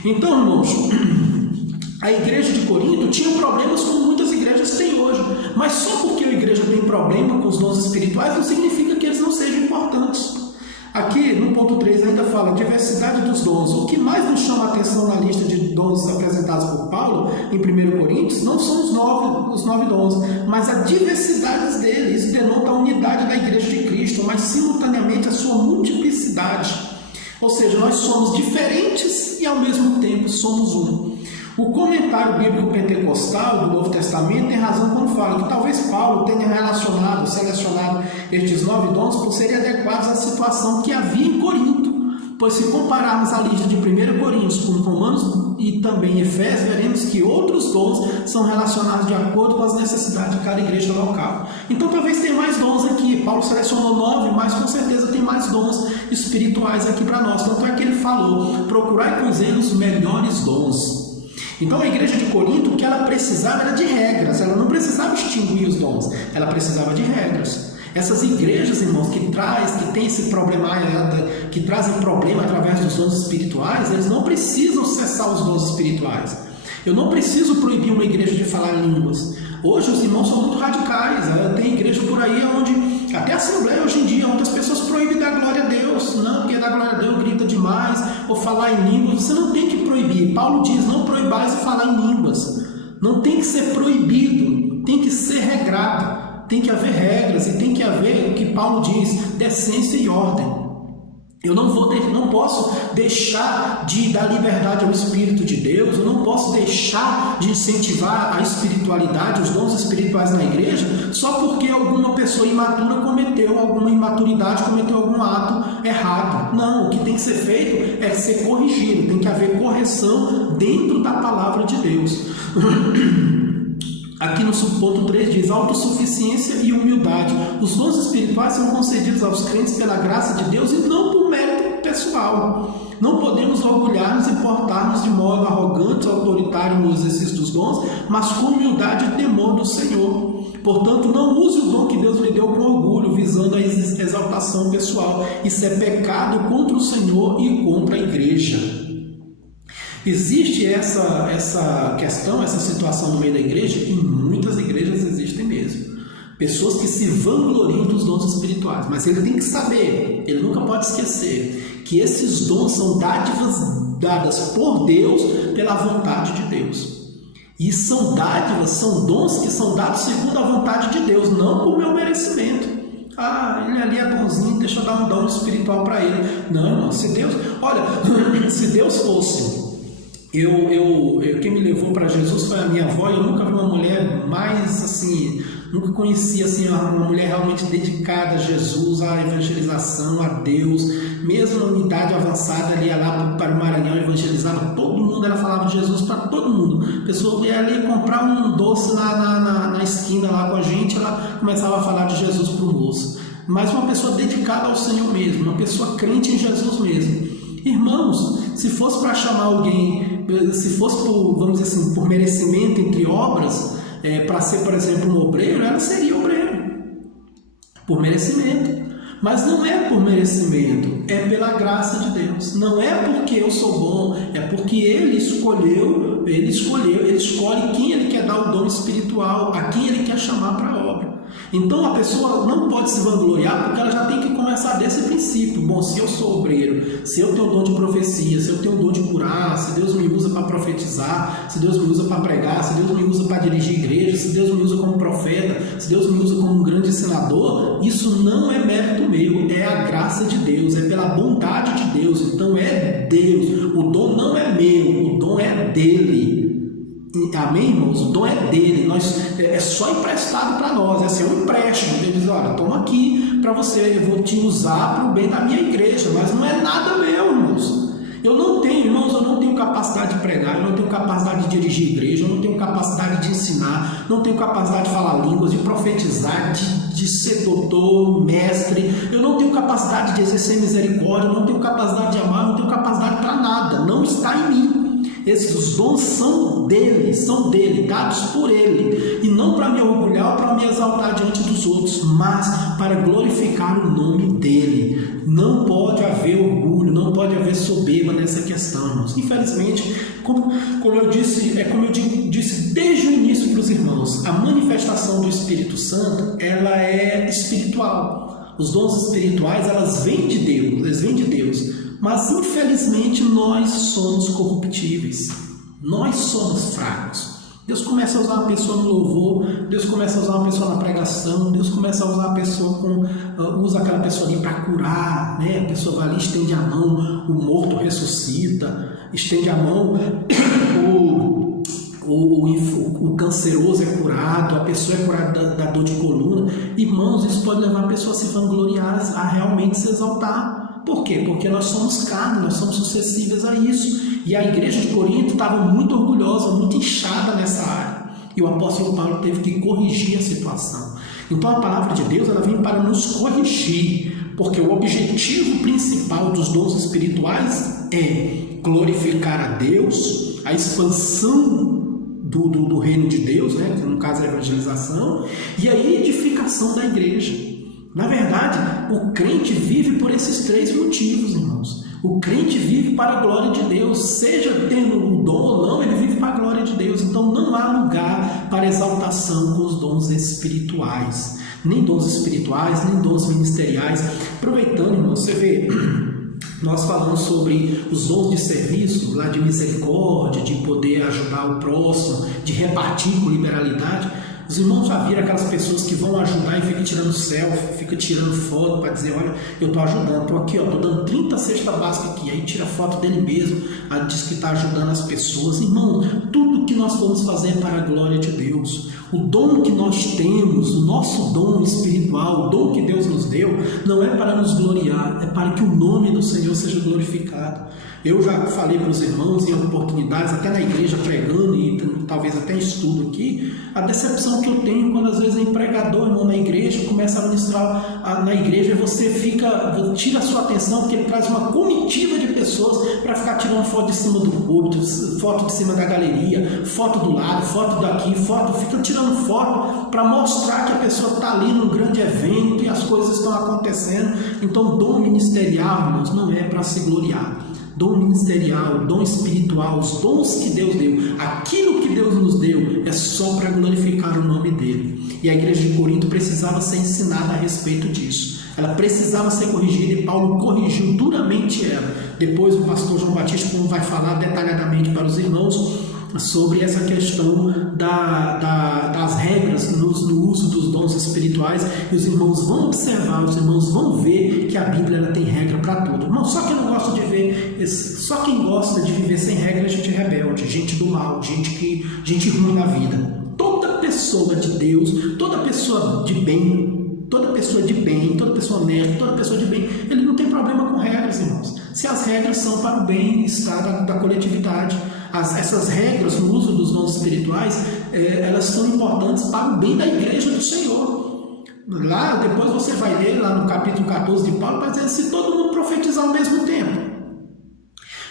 Então, irmãos, a igreja de Corinto tinha problemas como muitas igrejas têm hoje, mas só porque a igreja tem problema com os dons espirituais não significa que eles não sejam importantes. Aqui no ponto 3 ainda fala diversidade dos dons. O que mais nos chama a atenção na lista de dons apresentados por Paulo em 1 Coríntios não são os nove dons, mas a diversidade dele. Isso denota a unidade da igreja de Cristo, mas simultaneamente a sua multiplicidade. Ou seja, nós somos diferentes e ao mesmo tempo somos um. O comentário bíblico pentecostal do Novo Testamento tem razão quando fala que talvez Paulo tenha selecionado estes 9 dons por serem adequados à situação que havia em Corinto. Pois se compararmos a lista de 1 Coríntios com Romanos e também Efésios, veremos que outros dons são relacionados de acordo com as necessidades de cada igreja local. Então talvez tenha mais dons aqui. Paulo selecionou 9, mas com certeza tem mais dons espirituais aqui para nós. Tanto é que ele falou, procurai com zelo os melhores dons. Então a igreja de Corinto, o que ela precisava era de regras. Ela não precisava extinguir os dons, ela precisava de regras. Essas igrejas, irmãos, que tem esse problema, que trazem problema através dos dons espirituais, eles não precisam cessar os dons espirituais. Eu não preciso proibir uma igreja de falar línguas. Hoje os irmãos são muito radicais. Tem igreja por aí onde, até a Assembleia hoje em dia, onde as pessoas proíbem dar glória a Deus. Não, porque dar glória a Deus grita demais, ou falar em línguas. Você não tem que proibir. Paulo diz, não proibais de falar em línguas. Não tem que ser proibido, tem que ser regrado. Tem que haver regras e tem que haver o que Paulo diz, decência e ordem. Eu não posso deixar de dar liberdade ao Espírito de Deus, eu não posso deixar de incentivar a espiritualidade, os dons espirituais na igreja, só porque alguma pessoa imatura cometeu alguma imaturidade, cometeu algum ato errado. Não, o que tem que ser feito é ser corrigido, tem que haver correção dentro da palavra de Deus. Aqui no subponto 3 diz autossuficiência e humildade. Os dons espirituais são concedidos aos crentes pela graça de Deus e não por mérito pessoal. Não podemos orgulhar-nos e portar-nos de modo arrogante ou autoritário no exercício dos dons, mas com humildade e temor do Senhor. Portanto, não use o dom que Deus lhe deu com orgulho, visando a exaltação pessoal. Isso é pecado contra o Senhor e contra a igreja. Existe essa questão, essa situação no meio da igreja, e muitas igrejas existem mesmo. Pessoas que se vangloriam dos dons espirituais, mas ele tem que saber, ele nunca pode esquecer, que esses dons são dádivas dadas por Deus pela vontade de Deus. E são dádivas, são dons que são dados segundo a vontade de Deus, não por meu merecimento. Ele ali é bonzinho, deixa eu dar um dom espiritual para ele. Não, irmão, se Deus fosse... quem me levou para Jesus foi a minha avó. Eu nunca vi uma mulher mais assim, nunca conheci assim, uma mulher realmente dedicada a Jesus, à evangelização, a Deus. Mesmo na idade avançada, ali ia lá para o Maranhão, evangelizava todo mundo, ela falava de Jesus para todo mundo. A pessoa ia ali comprar um doce na esquina lá com a gente, ela começava a falar de Jesus para o moço. Mas uma pessoa dedicada ao Senhor mesmo, uma pessoa crente em Jesus mesmo. Irmãos, se fosse para chamar alguém, se fosse por, vamos dizer assim, por merecimento entre obras, para ser, por exemplo, um obreiro, ela seria obreiro, por merecimento. Mas não é por merecimento, é pela graça de Deus. Não é porque eu sou bom, é porque Ele escolhe quem Ele quer dar o dom espiritual, a quem Ele quer chamar para a obra. Então a pessoa não pode se vangloriar, porque ela já tem que começar desse princípio. Bom, se eu sou obreiro, se eu tenho o dom de profecia, se eu tenho o dom de curar, se Deus me usa para profetizar, se Deus me usa para pregar, se Deus me usa para dirigir igreja, se Deus me usa como profeta, se Deus me usa como um grande ensinador, isso não é mérito meu, é a graça de Deus, é pela bondade de Deus. Então é Deus, o dom não é meu, o dom é dele. Amém, irmãos? O dom é dele, é só emprestado para nós, é assim, um empréstimo. Ele diz, olha, toma aqui para você, eu vou te usar para o bem da minha igreja, mas não é nada meu, irmãos. Eu não tenho capacidade de pregar, eu não tenho capacidade de dirigir igreja, eu não tenho capacidade de ensinar, não tenho capacidade de falar línguas, de profetizar, de ser doutor, mestre, eu não tenho capacidade de exercer misericórdia, eu não tenho capacidade de amar, eu não tenho capacidade para nada, não está em mim. Esses dons são dele, dados por ele, e não para me orgulhar ou para me exaltar diante dos outros, mas para glorificar o nome dele. Não pode haver orgulho, não pode haver soberba nessa questão, irmãos. Infelizmente, como eu disse desde o início para os irmãos, a manifestação do Espírito Santo, ela é espiritual. Os dons espirituais, elas vêm de Deus, eles vêm de Deus. Mas, infelizmente, nós somos corruptíveis. Nós somos fracos. Deus começa a usar uma pessoa no louvor, Deus começa a usar uma pessoa na pregação, Deus começa a usar a pessoa usa aquela pessoa ali para curar, né? A pessoa vai ali, estende a mão, o morto ressuscita, estende a mão, o canceroso é curado, a pessoa é curada da dor de coluna. Irmãos, isso pode levar a pessoa a se vangloriar, a realmente se exaltar. Por quê? Porque nós somos carne, nós somos suscetíveis a isso. E a igreja de Corinto estava muito orgulhosa, muito inchada nessa área. E o apóstolo Paulo teve que corrigir a situação. Então a palavra de Deus, ela vem para nos corrigir, porque o objetivo principal dos dons espirituais é glorificar a Deus, a expansão do reino de Deus, né? Que no caso é a evangelização, e a edificação da igreja. Na verdade, o crente vive por esses três motivos, irmãos. O crente vive para a glória de Deus, seja tendo o dom ou não, ele vive para a glória de Deus. Então não há lugar para exaltação com os dons espirituais, nem dons espirituais, nem dons ministeriais. Aproveitando, irmão, você vê, nós falamos sobre os dons de serviço, lá de misericórdia, de poder ajudar o próximo, de repartir com liberalidade. Os irmãos já viram aquelas pessoas que vão ajudar e ficam tirando selfie, ficam tirando foto para dizer, olha, eu estou ajudando, estou aqui, estou dando 30 cestas básicas aqui, aí tira foto dele mesmo, aí diz que está ajudando as pessoas. Irmão, tudo que nós vamos fazer é para a glória de Deus. O dom que nós temos, o nosso dom espiritual, o dom que Deus nos deu, não é para nos gloriar, é para que o nome do Senhor seja glorificado. Eu já falei para os irmãos em oportunidades, até na igreja pregando e talvez até estudo aqui, a decepção que eu tenho quando às vezes é pregador, irmão, na igreja, começa a ministrar na igreja, você tira a sua atenção, porque ele traz uma comitiva de pessoas para ficar tirando foto de cima do púlpito, foto de cima da galeria, foto do lado, foto daqui, fica tirando foto para mostrar que a pessoa está ali num grande evento e as coisas estão acontecendo. Então, dom ministerial, irmãos, não é para se gloriar. Dom ministerial, dom espiritual, os dons que Deus deu, aquilo que Deus nos deu é só para glorificar o nome dele. E a igreja de Corinto precisava ser ensinada a respeito disso. Ela precisava ser corrigida e Paulo corrigiu duramente ela. Depois o pastor João Batista vai falar detalhadamente para os irmãos sobre essa questão das regras no uso dos dons espirituais, e os irmãos vão observar, os irmãos vão ver que a Bíblia ela tem regra para tudo. Irmão, só quem não gosta de ver, só quem gosta de viver sem regra é gente rebelde, gente do mal, gente ruim na vida. Toda pessoa de Deus, toda pessoa de bem, toda pessoa honesta, toda pessoa de bem, ele não tem problema com regras, irmãos. Se as regras são para o bem-estar da coletividade, essas regras no uso dos dons espirituais, elas são importantes para o bem da igreja do Senhor. Lá, depois você vai ler, lá no capítulo 14 de Paulo, vai dizer, se todo mundo profetizar ao mesmo tempo.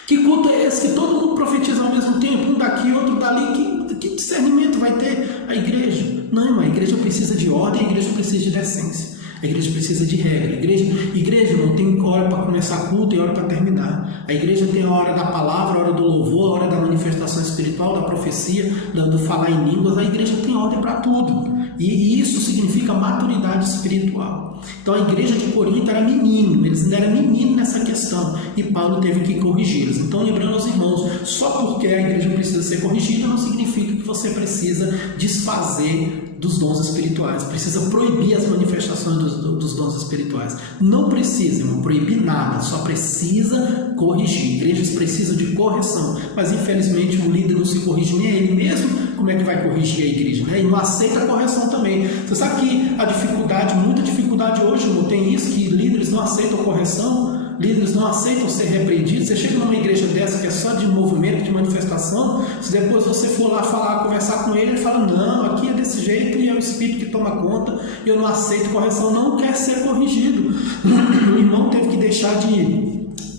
Que culto é esse que todo mundo profetiza ao mesmo tempo, um daqui, outro dali? Que discernimento vai ter a igreja? Não, irmão, a igreja precisa de ordem, a igreja precisa de decência. A igreja precisa de regra. Igreja não tem hora para começar culto e hora para terminar. A igreja tem a hora da palavra, a hora do louvor, a hora da manifestação espiritual, da profecia, do falar em línguas. A igreja tem ordem para tudo. E isso significa maturidade espiritual. Então a igreja de Corinto era menino, eles eram meninos nessa questão. E Paulo teve que corrigi-los. Então, lembrando aos irmãos, só porque a igreja precisa ser corrigida não significa que você precisa desfazer dos dons espirituais, precisa proibir as manifestações dos dons espirituais. Não precisa, irmão, proibir nada, só precisa corrigir. Igrejas precisam de correção, mas infelizmente o líder não se corrige nem a ele mesmo. Como é que vai corrigir a igreja? Né? E não aceita a correção também. Você sabe que a dificuldade, muita dificuldade hoje, não tem isso, que líderes não aceitam correção, líderes não aceitam ser repreendidos. Você chega numa igreja dessa que é só de movimento, de manifestação, se depois você for lá conversar com ele fala, não, aqui é desse jeito e é o Espírito que toma conta, eu não aceito correção, não quer ser corrigido. O irmão teve que deixar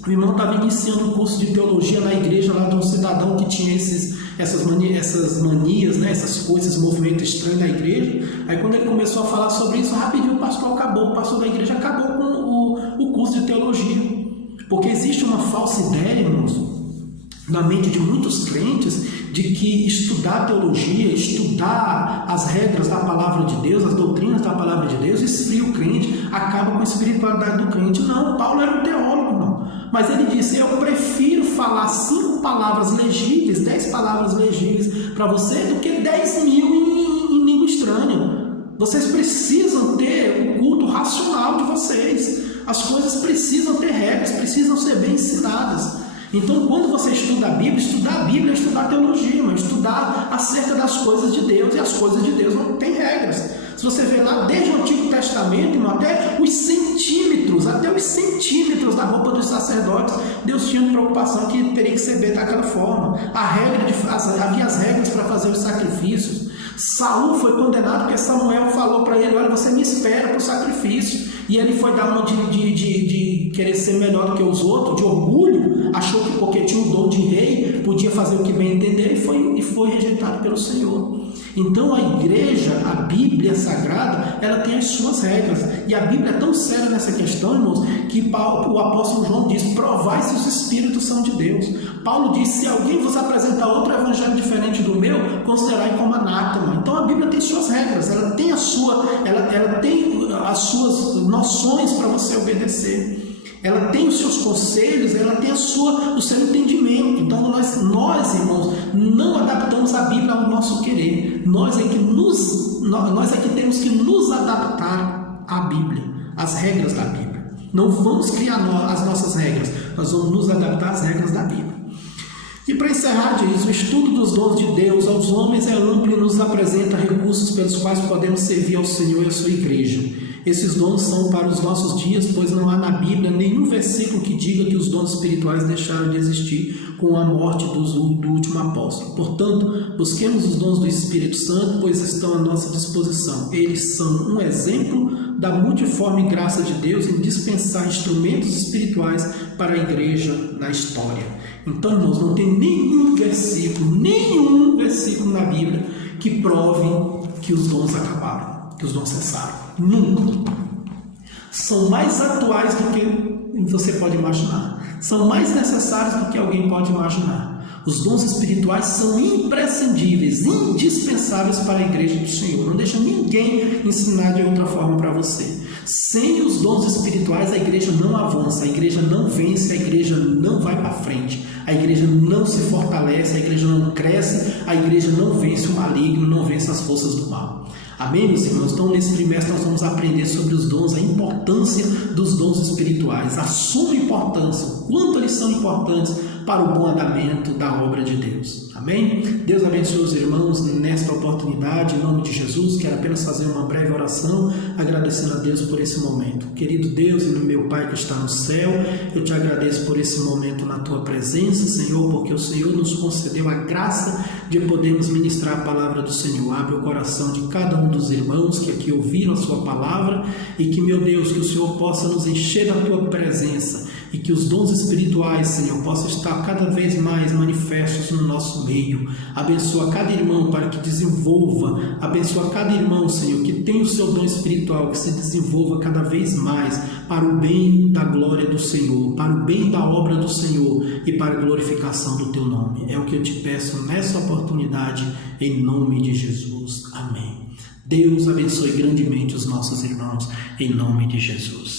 o irmão estava iniciando um curso de teologia na igreja lá de um cidadão que tinha essas manias, né, essas coisas, esse movimento estranho da igreja. Aí quando ele começou a falar sobre isso, rapidinho o pastor da igreja acabou com o curso de teologia. Porque existe uma falsa ideia, irmãos, na mente de muitos crentes, de que estudar teologia, estudar as regras da palavra de Deus, as doutrinas da palavra de Deus, esfria o crente, acaba com a espiritualidade do crente. Não, Paulo era um teólogo, não. Mas ele disse: eu prefiro falar 5 palavras legíveis, 10 palavras legíveis para você, do que 10 mil em língua estranha. Vocês precisam ter o culto racional de vocês. As coisas precisam ter regras, precisam ser bem ensinadas. Então, quando você estuda a Bíblia é estudar teologia, mas estudar acerca das coisas de Deus, e as coisas de Deus não tem regras. Se você vê lá, desde o Antigo Testamento, até os centímetros da roupa dos sacerdotes, Deus tinha preocupação que teria que ser feito daquela forma. Havia as regras para fazer os sacrifícios. Saul foi condenado porque Samuel falou para ele: olha, você me espera para o sacrifício. E ele foi dar uma de querer ser melhor do que os outros, de orgulho, achou que porque tinha o dom de rei, podia fazer o que bem entender, e foi rejeitado pelo Senhor. Então a igreja, a Bíblia Sagrada, ela tem as suas regras. E a Bíblia é tão séria nessa questão, irmãos, que o apóstolo João diz: provai se os Espíritos são de Deus. Paulo diz: se alguém vos apresentar outro evangelho diferente do meu, considerai como anátema. Então a Bíblia tem suas regras, ela tem as suas noções para você obedecer. Ela tem os seus conselhos, ela tem o seu entendimento. Então nós, irmãos, não adaptamos a Bíblia ao nosso querer. Nós é que temos que nos adaptar à Bíblia, às regras da Bíblia. Não vamos criar as nossas regras, nós vamos nos adaptar às regras da Bíblia. E para encerrar, diz: o estudo dos dons de Deus aos homens é amplo e nos apresenta recursos pelos quais podemos servir ao Senhor e à sua igreja. Esses dons são para os nossos dias, pois não há na Bíblia nenhum versículo que diga que os dons espirituais deixaram de existir com a morte do último apóstolo. Portanto, busquemos os dons do Espírito Santo, pois estão à nossa disposição. Eles são um exemplo da multiforme graça de Deus em dispensar instrumentos espirituais para a igreja na história. Então, irmãos, não tem nenhum versículo na Bíblia que prove que os dons acabaram, que os dons cessaram. Nunca. São mais atuais do que você pode imaginar. São mais necessários do que alguém pode imaginar. Os dons espirituais são imprescindíveis, indispensáveis para a igreja do Senhor. Não deixa ninguém ensinar de outra forma para você. Sem os dons espirituais, a igreja não avança, a igreja não vence, a igreja não vai para frente, a igreja não se fortalece, a igreja não cresce, a igreja não vence o maligno, não vence as forças do mal. Amém, meus irmãos? Então, nesse trimestre, nós vamos aprender sobre os dons, a importância dos dons espirituais, a sua importância, o quanto eles são importantes para o bom andamento da obra de Deus. Amém? Deus abençoe os irmãos nesta oportunidade, em nome de Jesus. Quero apenas fazer uma breve oração, agradecendo a Deus por esse momento. Querido Deus e meu Pai que está no céu, eu te agradeço por esse momento na tua presença, Senhor, porque o Senhor nos concedeu a graça de podermos ministrar a palavra do Senhor. Abre o coração de cada um dos irmãos que aqui ouviram a sua palavra e que, meu Deus, que o Senhor possa nos encher da tua presença e que os dons espirituais, Senhor, possam estar cada vez mais manifestos no nosso meio. Abençoa cada irmão para que desenvolva, abençoa cada irmão, Senhor, que tem o seu dom espiritual, que se desenvolva cada vez mais para o bem da glória do Senhor, para o bem da obra do Senhor e para a glorificação do teu nome. É o que eu te peço nessa oportunidade, em nome de Jesus. Amém. Deus abençoe grandemente os nossos irmãos, em nome de Jesus.